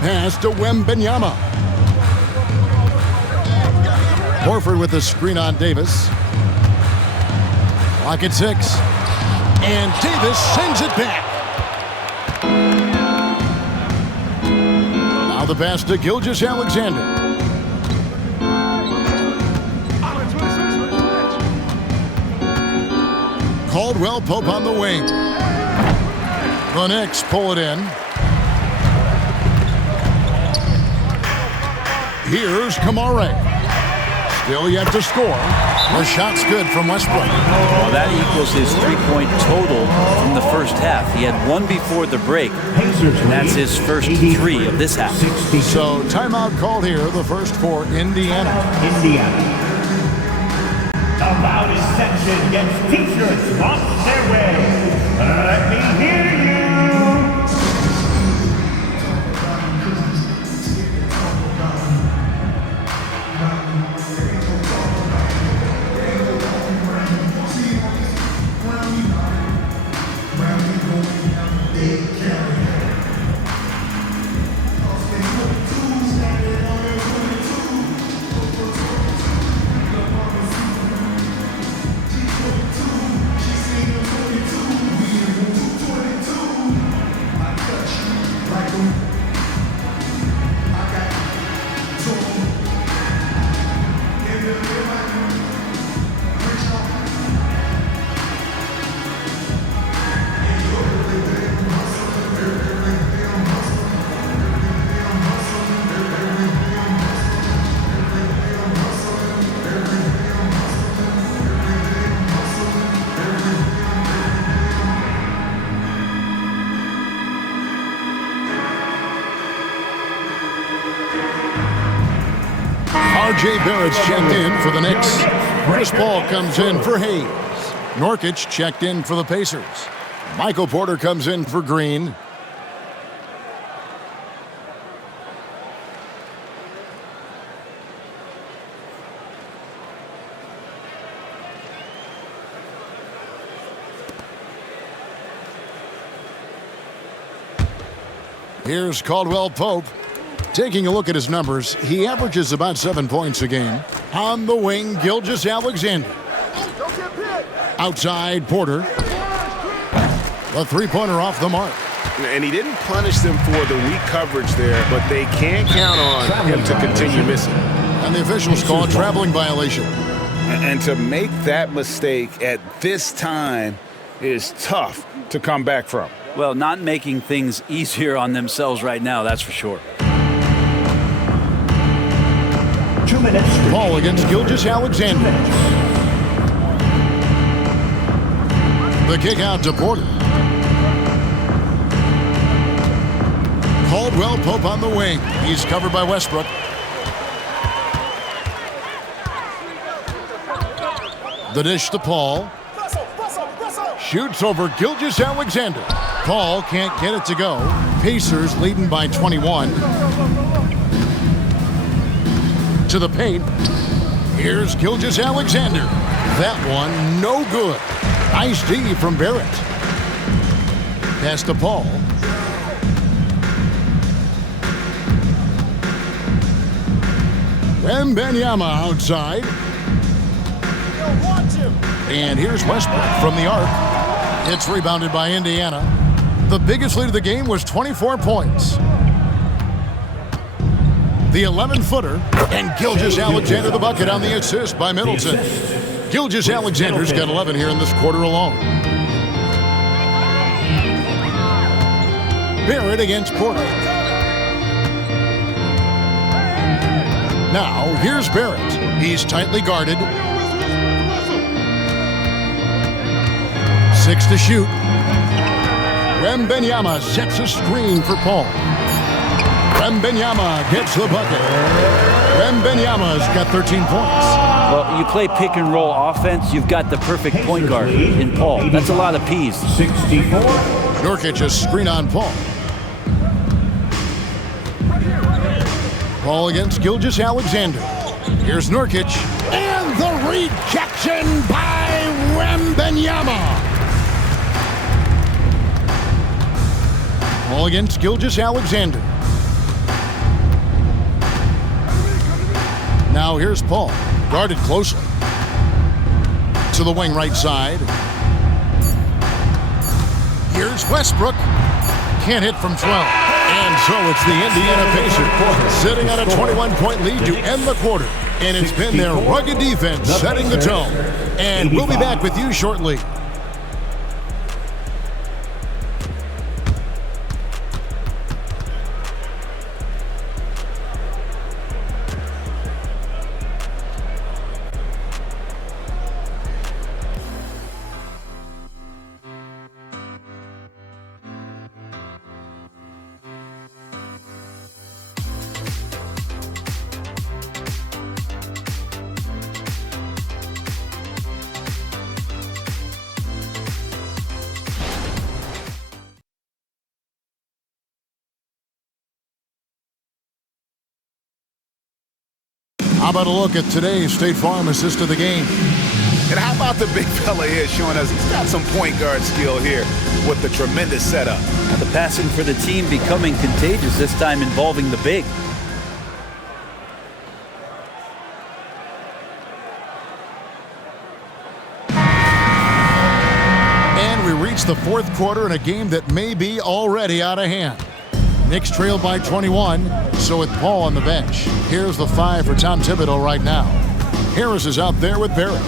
Pass to Wembanyama. Horford with the screen on Davis. Clock at 6. And Davis sends it back. Now the pass to Gilgeous-Alexander. Caldwell Pope on the wing. The Knicks pull it in. Here's Kamare. Still yet to score. The shot's good from Westbrook. Well, that equals his three-point total from the first half. He had one before the break, and that's his first 3 of this half. So timeout called here, the first for Indiana. The loudest section gets T-shirts on their way. Let me hear you. R.J. Barrett's checked in for the Knicks. Chris Paul comes in for Hayes. Nurkic checked in for the Pacers. Michael Porter comes in for Green. Here's Caldwell Pope. Taking a look at his numbers, he averages about 7 points a game. On the wing, Gilgeous-Alexander. Outside, Porter. The three-pointer off the mark. And he didn't punish them for the weak coverage there, but they can't count on him to continue missing. And the officials call a traveling violation. And to make that mistake at this time is tough to come back from. Well, not making things easier on themselves right now, that's for sure. 2 minutes. Ball against Gilgeous-Alexander. The kick out to Porter. Caldwell Pope on the wing. He's covered by Westbrook. The dish to Paul. shoots over Gilgeous-Alexander. Paul can't get it to go. Pacers leading by 21. To the paint. Here's Gilgeous-Alexander. That one, no good. Nice D from Barrett. Pass to Paul. Wembanyama outside. And here's Westbrook from the arc. It's rebounded by Indiana. The biggest lead of the game was 24 points. The 11-footer, and Gilgeous-Alexander the bucket on the assist by Middleton. Gilgeous-Alexander's got 11 here in this quarter alone. Barrett against Porter. Now, here's Barrett. He's tightly guarded. 6 to shoot. Wembanyama sets a screen for Paul. Wembanyama gets the bucket. Wembanyama's got 13 points. Well, you play pick and roll offense, you've got the perfect point guard in Paul. That's a lot of P's. 64. Nurkic a screen on Paul. Paul against Gilgeous-Alexander. Here's Nurkic. And the rejection by Wembanyama. Paul against Gilgeous-Alexander. Now here's Paul, guarded closely. To the wing right side. Here's Westbrook. Can't hit from 12. And so it's the Indiana Pacers sitting on a 21-point lead to end the quarter. And it's been their rugged defense setting the tone. And we'll be back with you shortly. How about a look at today's State Farm assist of the game? And how about the big fella here showing us he's got some point guard skill here with the tremendous setup. Now the passing for the team becoming contagious, this time involving the big. And we reach the fourth quarter in a game that may be already out of hand. Knicks trail by 21, so with Paul on the bench. Here's the 5 for Tom Thibodeau right now. Harris is out there with Barrett.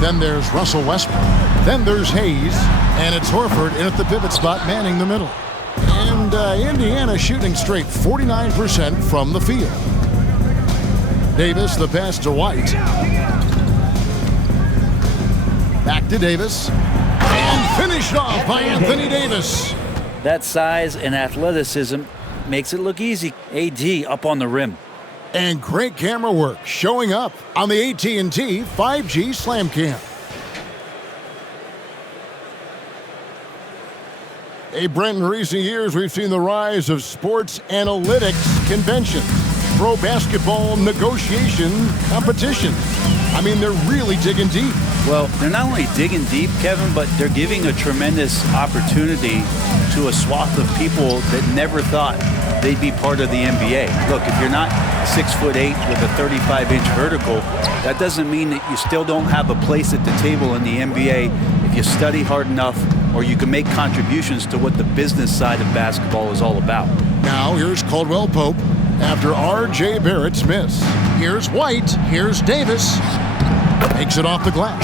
Then there's Russell Westbrook. Then there's Hayes. And it's Horford in at the pivot spot manning the middle. And Indiana shooting straight 49% from the field. Davis, the pass to White. Back to Davis. And finished off by Anthony Davis. That size and athleticism makes it look easy. AD up on the rim. And great camera work showing up on the AT&T 5G Slam Cam. Hey, Brent, in recent years, we've seen the rise of sports analytics conventions, pro basketball negotiation competitions. I mean, they're really digging deep. Well, they're not only digging deep, Kevin, but they're giving a tremendous opportunity to a swath of people that never thought they'd be part of the NBA. Look, if you're not 6'8" with a 35-inch vertical, that doesn't mean that you still don't have a place at the table in the NBA if you study hard enough or you can make contributions to what the business side of basketball is all about. Now here's Caldwell Pope after R.J. Barrett's miss. Here's White. Here's Davis. Makes it off the glass.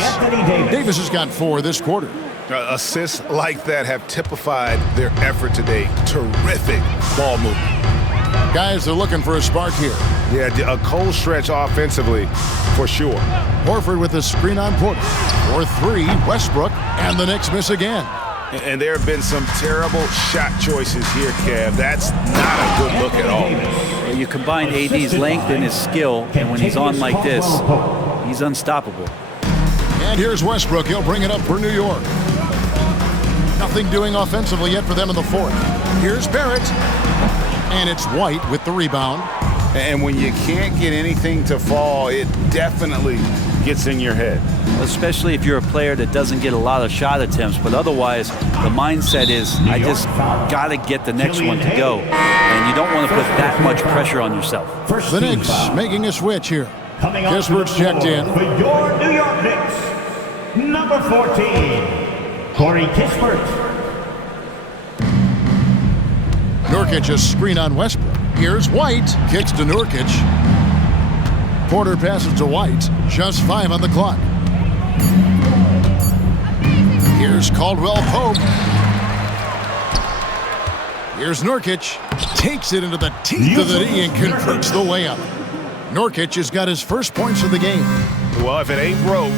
Davis has got 4 this quarter. Assists like that have typified their effort today. Terrific ball movement. Guys are looking for a spark here. Yeah, a cold stretch offensively for sure. Horford with a screen on Porter. For 3, Westbrook, and the Knicks miss again. And there have been some terrible shot choices here, Kev. That's not a good look at all. Well, you combine AD's length and his skill, and when he's on like this, he's unstoppable. And here's Westbrook. He'll bring it up for New York. Nothing doing offensively yet for them in the fourth. Here's Barrett. And it's White with the rebound. And when you can't get anything to fall, it definitely gets in your head. Especially if you're a player that doesn't get a lot of shot attempts, but otherwise the mindset is, I just got to get the next one to go. And you don't want to put that much pressure on yourself. The Knicks making a switch here. Kispert's checked in. For your New York Knicks, number 14, Corey Kispert. Nurkic a screen on Westbrook. Here's White. Kicks to Nurkic. Porter passes to White. Just 5 on the clock. Here's Caldwell Pope. Here's Nurkic. Takes it into the teeth of the knee and converts the layup. Nurkic has got his first points of the game. Well, if it ain't broke,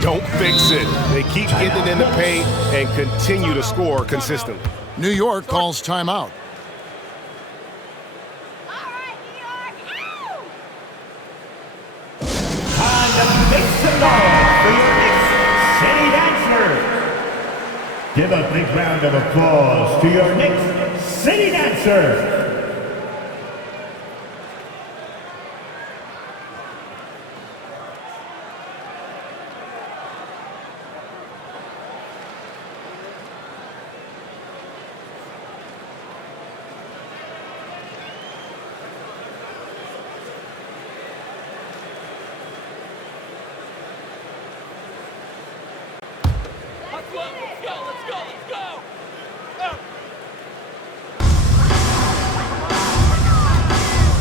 don't fix it. They keep getting it in the paint and continue to score consistently. New York calls timeout. Time to make some noise for your Knicks City Dancers. Give a big round of applause to your Knicks City Dancers.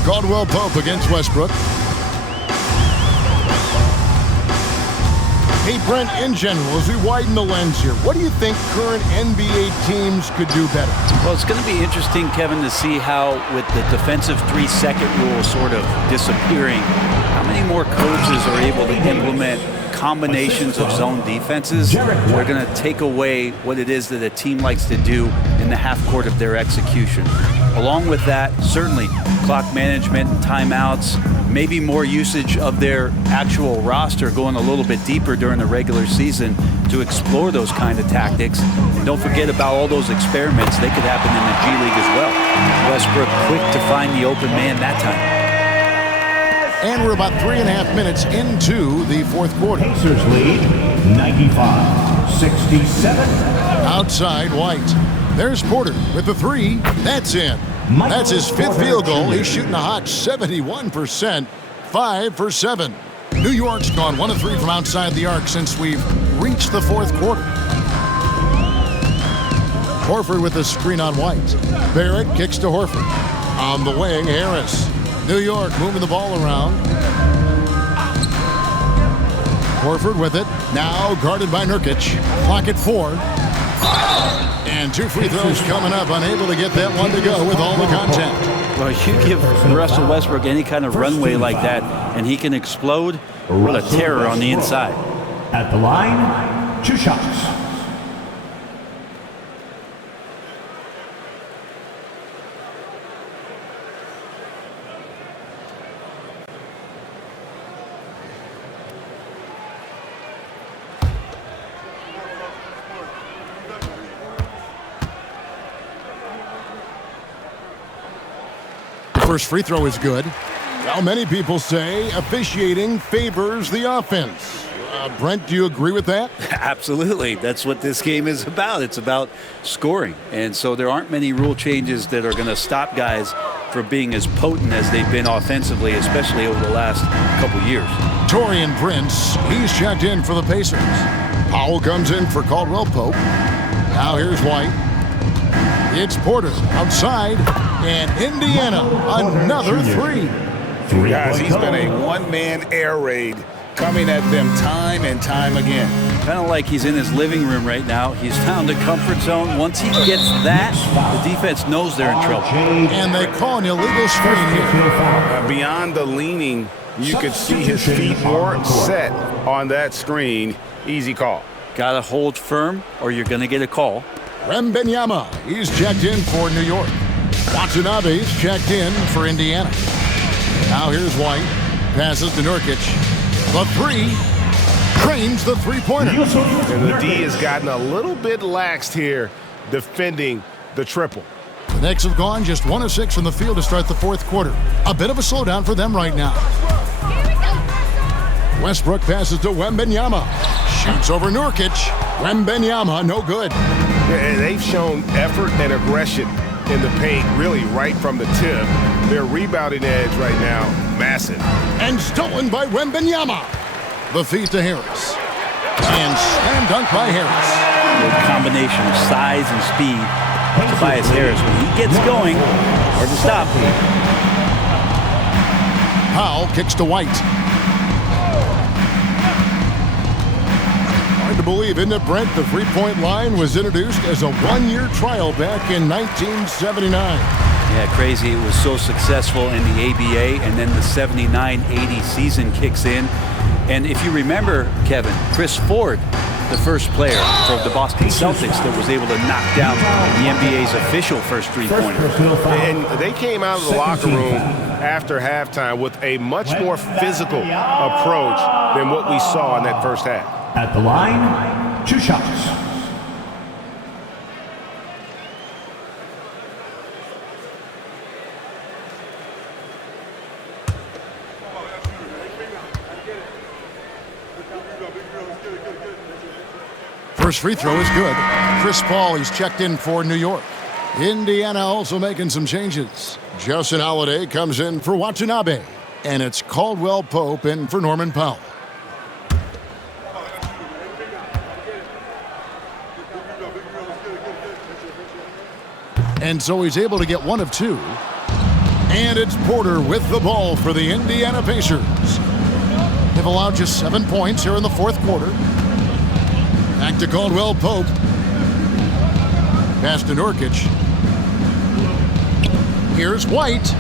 Caldwell Pope against Westbrook. Hey, Brent, in general, as we widen the lens here, what do you think current NBA teams could do better? Well, it's going to be interesting, Kevin, to see how, with the defensive 3-second rule sort of disappearing, how many more coaches are able to implement combinations of zone defenses that are going to take away what it is that a team likes to do in the half court of their execution. Along with that, certainly clock management and timeouts, maybe more usage of their actual roster going a little bit deeper during the regular season to explore those kind of tactics. And don't forget about all those experiments. They could happen in the G League as well. Westbrook quick to find the open man that time. And we're about 3.5 minutes into the fourth quarter. Pacers lead 95-67. Outside White. There's Porter with the 3. That's in. That's his 5th field goal. He's shooting a hot 71%. 5 for 7. New York's gone 1 of 3 from outside the arc since we've reached the fourth quarter. Horford with a screen on White. Barrett kicks to Horford. On the wing, Harris. New York moving the ball around. Horford with it. Now guarded by Nurkic. Clock at 4. And 2 free throws coming up. Unable to get that one to go with all the contact. Well, you give Russell Westbrook any kind of runway like that, and he can explode. What a terror on the inside. At the line, 2 shots. First free throw is good. Well, many people say officiating favors the offense. Brent, do you agree with that? Absolutely. That's what this game is about. It's about scoring. And so there aren't many rule changes that are going to stop guys from being as potent as they've been offensively, especially over the last couple years. Taurean Prince, he's checked in for the Pacers. Powell comes in for Caldwell Pope. Now here's White. It's Porter outside, and Indiana, another 3. Guys, he's been a one-man air raid coming at them time and time again. Kind of like he's in his living room right now. He's found a comfort zone. Once he gets that, the defense knows they're in trouble. And they call an illegal screen here. Beyond the leaning, you could see his feet weren't set on that screen. Easy call. Got to hold firm or you're going to get a call. Wembanyama, he's checked in for New York. Watanabe's checked in for Indiana. Now here's White. Passes to Nurkic. The 3. Trains the 3-pointer. And the D has gotten a little bit laxed here defending the triple. The Knicks have gone just 1 of 6 from the field to start the fourth quarter. A bit of a slowdown for them right now. Westbrook passes to Wembanyama. Shoots over Nurkic. Wembanyama, no good. Yeah, they've shown effort and aggression in the paint, really right from the tip. Their rebounding edge right now, massive. And stolen by Wembanyama. The feed to Harris. And slam dunk by Harris. The combination of size and speed of Tobias Harris. When he gets going, hard to stop. Powell kicks to White. Hard to believe, isn't it, Brent? The three-point line was introduced as a one-year trial back in 1979. Yeah, crazy. It was so successful in the ABA, and then the 79-80 season kicks in. And if you remember, Kevin, Chris Ford, the first player for the Boston Celtics that was able to knock down the NBA's official first three-pointer. And they came out of the locker room after halftime with a much more physical approach than what we saw in that first half. At the line, 2 shots. First free throw is good. Chris Paul, he's checked in for New York. Indiana also making some changes. Justin Holiday comes in for Watanabe. And it's Caldwell Pope in for Norman Powell. And so he's able to get 1 of 2. And it's Porter with the ball for the Indiana Pacers. They've allowed just 7 points here in the fourth quarter. Back to Caldwell Pope. Pass to Nurkic. Here's White.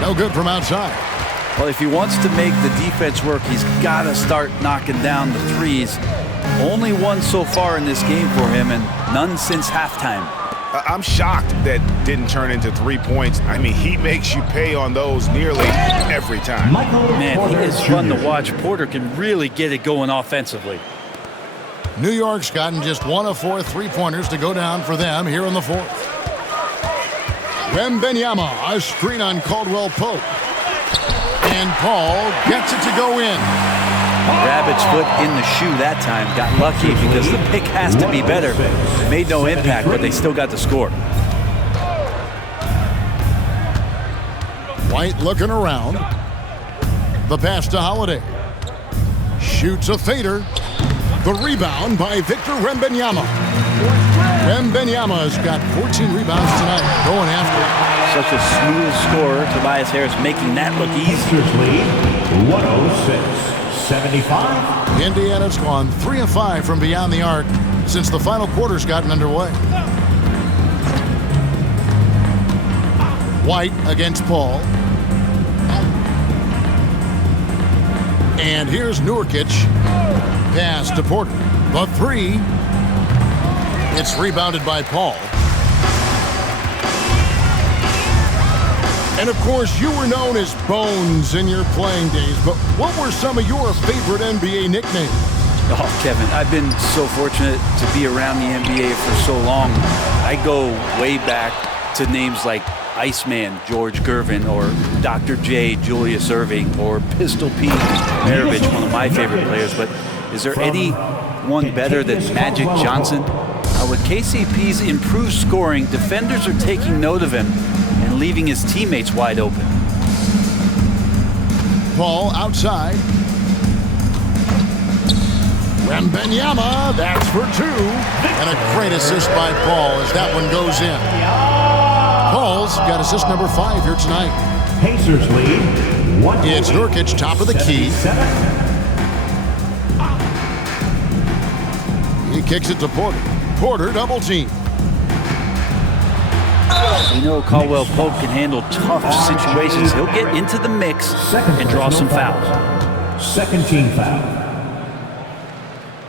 No good from outside. Well, if he wants to make the defense work, he's got to start knocking down the threes. Only 1 so far in this game for him, and none since halftime. I'm shocked that didn't turn into 3 points. I mean, he makes you pay on those nearly every time. Man, he is fun to watch. Porter can really get it going offensively. New York's gotten just 1 of 4 three-pointers to go down for them here in the fourth. Wembanyama, a screen on Caldwell Pope. And Paul gets it to go in. Rabbit's foot in the shoe that time. Got lucky because the pick has to be better. It made no impact, but they still got the score. White looking around. The pass to Holiday. Shoots a fader. The rebound by Victor Wembanyama. Wembanyama's got 14 rebounds tonight, going after it. Such a smooth scorer. Tobias Harris making that look easy. Lead 106-75. Indiana's gone 3 of 5 from beyond the arc since the final quarter's gotten underway. White against Paul. And here's Nurkic. Pass to Porter. The 3. It's rebounded by Paul. And of course, you were known as Bones in your playing days, but what were some of your favorite NBA nicknames? Oh, Kevin, I've been so fortunate to be around the NBA for so long. I go way back to names like Iceman, George Gervin, or Dr. J, Julius Erving, or Pistol Pete Maravich, one of my favorite players. But is there anyone better than Magic Johnson? With KCP's improved scoring, defenders are taking note of him and leaving his teammates wide open. Paul outside. Wembanyama, that's for 2. And a great assist by Paul as that one goes in. Paul's got assist number 5 here tonight. Pacers lead. It's Nurkic, top of the key. He kicks it to Porter. Porter double team. You know Caldwell Pope can handle tough situations. He'll get into the mix and draw some fouls. Second team foul.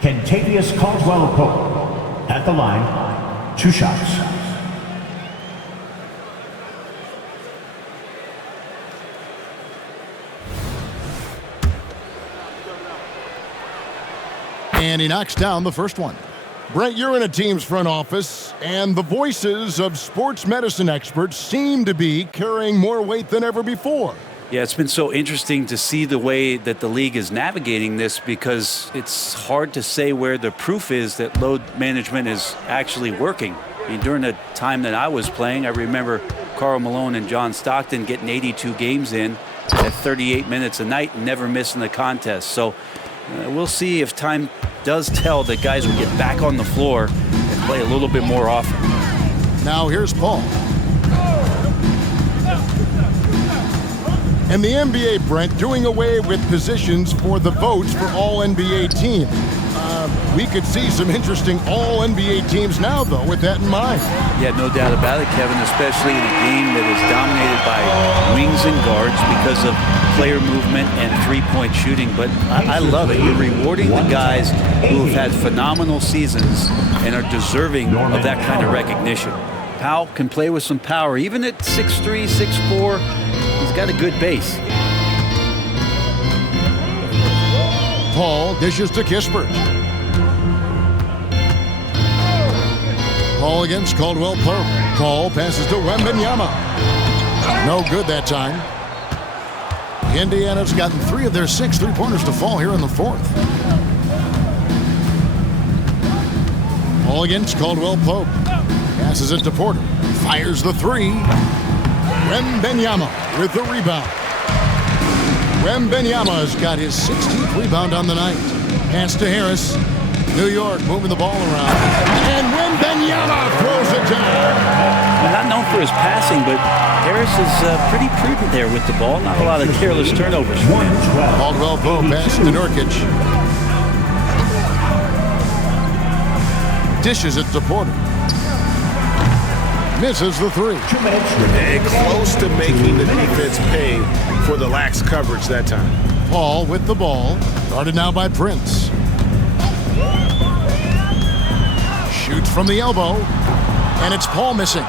Kentavious Caldwell Pope at the line, 2 shots. And he knocks down the first one. Brent, you're in a team's front office, and the voices of sports medicine experts seem to be carrying more weight than ever before. Yeah, it's been so interesting to see the way that the league is navigating this, because it's hard to say where the proof is that load management is actually working. I mean, during the time that I was playing, I remember Karl Malone and John Stockton getting 82 games in at 38 minutes a night and never missing a contest. So we'll see if time does tell that guys will get back on the floor and play a little bit more often. Now here's Paul. And the NBA, Brent, doing away with positions for the votes for all NBA teams. We could see some interesting all-NBA teams now, though, with that in mind. Yeah, no doubt about it, Kevin, especially in a game that is dominated by wings and guards because of player movement and three-point shooting. But I love it. You're rewarding the guys who have had phenomenal seasons and are deserving of that kind of recognition. Powell can play with some power. Even at 6'3", 6'4", he's got a good base. Paul dishes to Kispert. Paul against Caldwell Pope. Paul passes to Wembanyama. No good that time. Indiana's gotten 3 of their 6 three-pointers to fall here in the fourth. Paul against Caldwell Pope. Passes it to Porter. Fires the 3. Wembanyama with the rebound. Wembanyama's got his 16th rebound on the night. Pass to Harris. New York moving the ball around. And Wembanyama throws it down. Well, not known for his passing, but Harris is pretty prudent there with the ball. Not a lot of careless turnovers. Caldwell Pope pass to Nurkic. Dishes it to Porter. Misses the 3. And close to making the defense pay for the lax coverage that time. Paul with the ball. Guarded now by Prince. Shoots from the elbow. And it's Paul missing.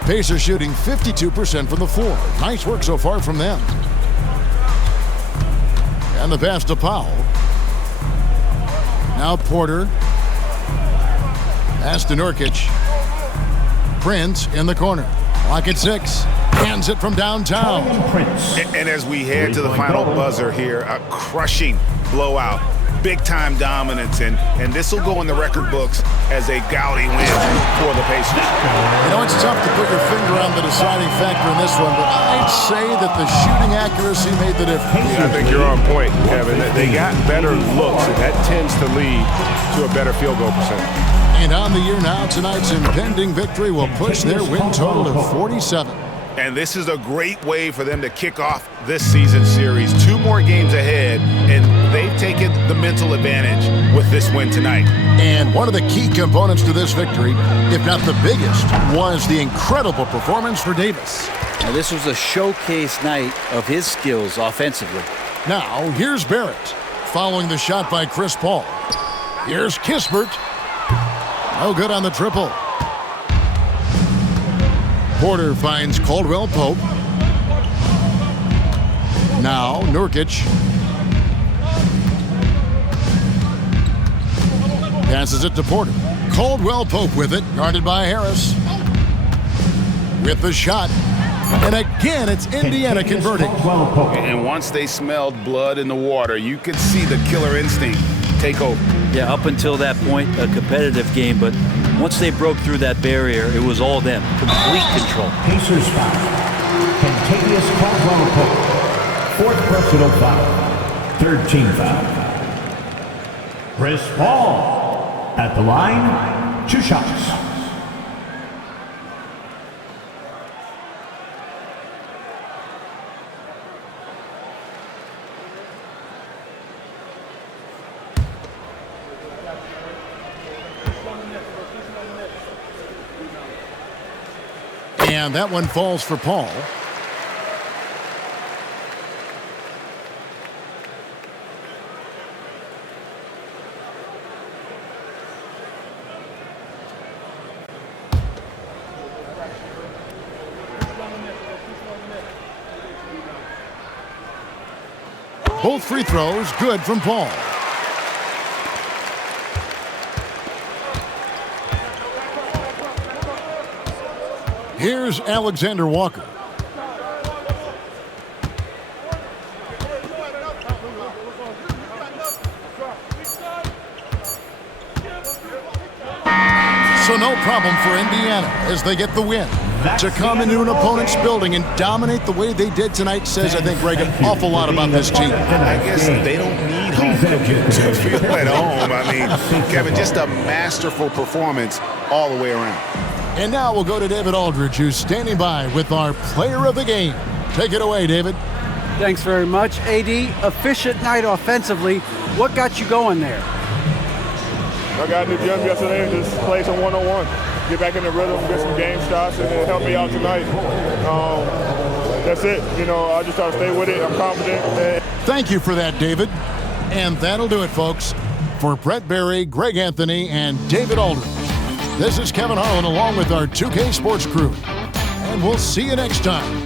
Pacers shooting 52% from the floor. Nice work so far from them. And the pass to Powell. Now Porter. Pass to Nurkic. Prince in the corner. Clock at 6. Hands it from downtown. And as we head to the final buzzer here, a crushing blowout. Big-time dominance, and this will go in the record books as a gaudy win for the Pacers. You know, it's tough to put your finger on the deciding factor in this one, but I'd say that the shooting accuracy made the difference. Yeah, I think you're on point, Kevin. They got better looks, and that tends to lead to a better field goal percentage. And on the year now, tonight's impending victory will push their win total to 47. And this is a great way for them to kick off this season series. 2 more games ahead, and they've taken the mental advantage with this win tonight. And one of the key components to this victory, if not the biggest, was the incredible performance for Davis. Now, this was a showcase night of his skills offensively. Now, here's Barrett, following the shot by Chris Paul. Here's Kispert. No good on the triple. Porter finds Caldwell Pope. Now Nurkic. Passes it to Porter. Caldwell Pope with it, guarded by Harris. With the shot. And again, it's Indiana converting. And once they smelled blood in the water, you could see the killer instinct take over. Yeah, up until that point, a competitive game, but once they broke through that barrier, it was all them. Complete control. Pacers foul. Kentavious Caldwell Pope. 4th personal foul. 3rd team foul. Chris Paul at the line. 2 shots. And that one falls for Paul. Both free throws good from Paul. Here's Alexander Walker. So no problem for Indiana as they get the win. To come into an opponent's building and dominate the way they did tonight says, I think, Greg, an awful lot about this team. I guess they don't need home cooking to feel at home. I mean, Kevin, just a masterful performance all the way around. And now we'll go to David Aldridge, who's standing by with our player of the game. Take it away, David. Thanks very much, AD. Efficient night offensively. What got you going there? I got in the gym yesterday and just played some one-on-one. Get back in the rhythm, get some game shots, and it helped me out tonight. That's it. You know, I just try to stay with it. I'm confident. Thank you for that, David. And that'll do it, folks. For Brett Berry, Greg Anthony, and David Aldridge, this is Kevin Harlan along with our 2K Sports crew. And we'll see you next time.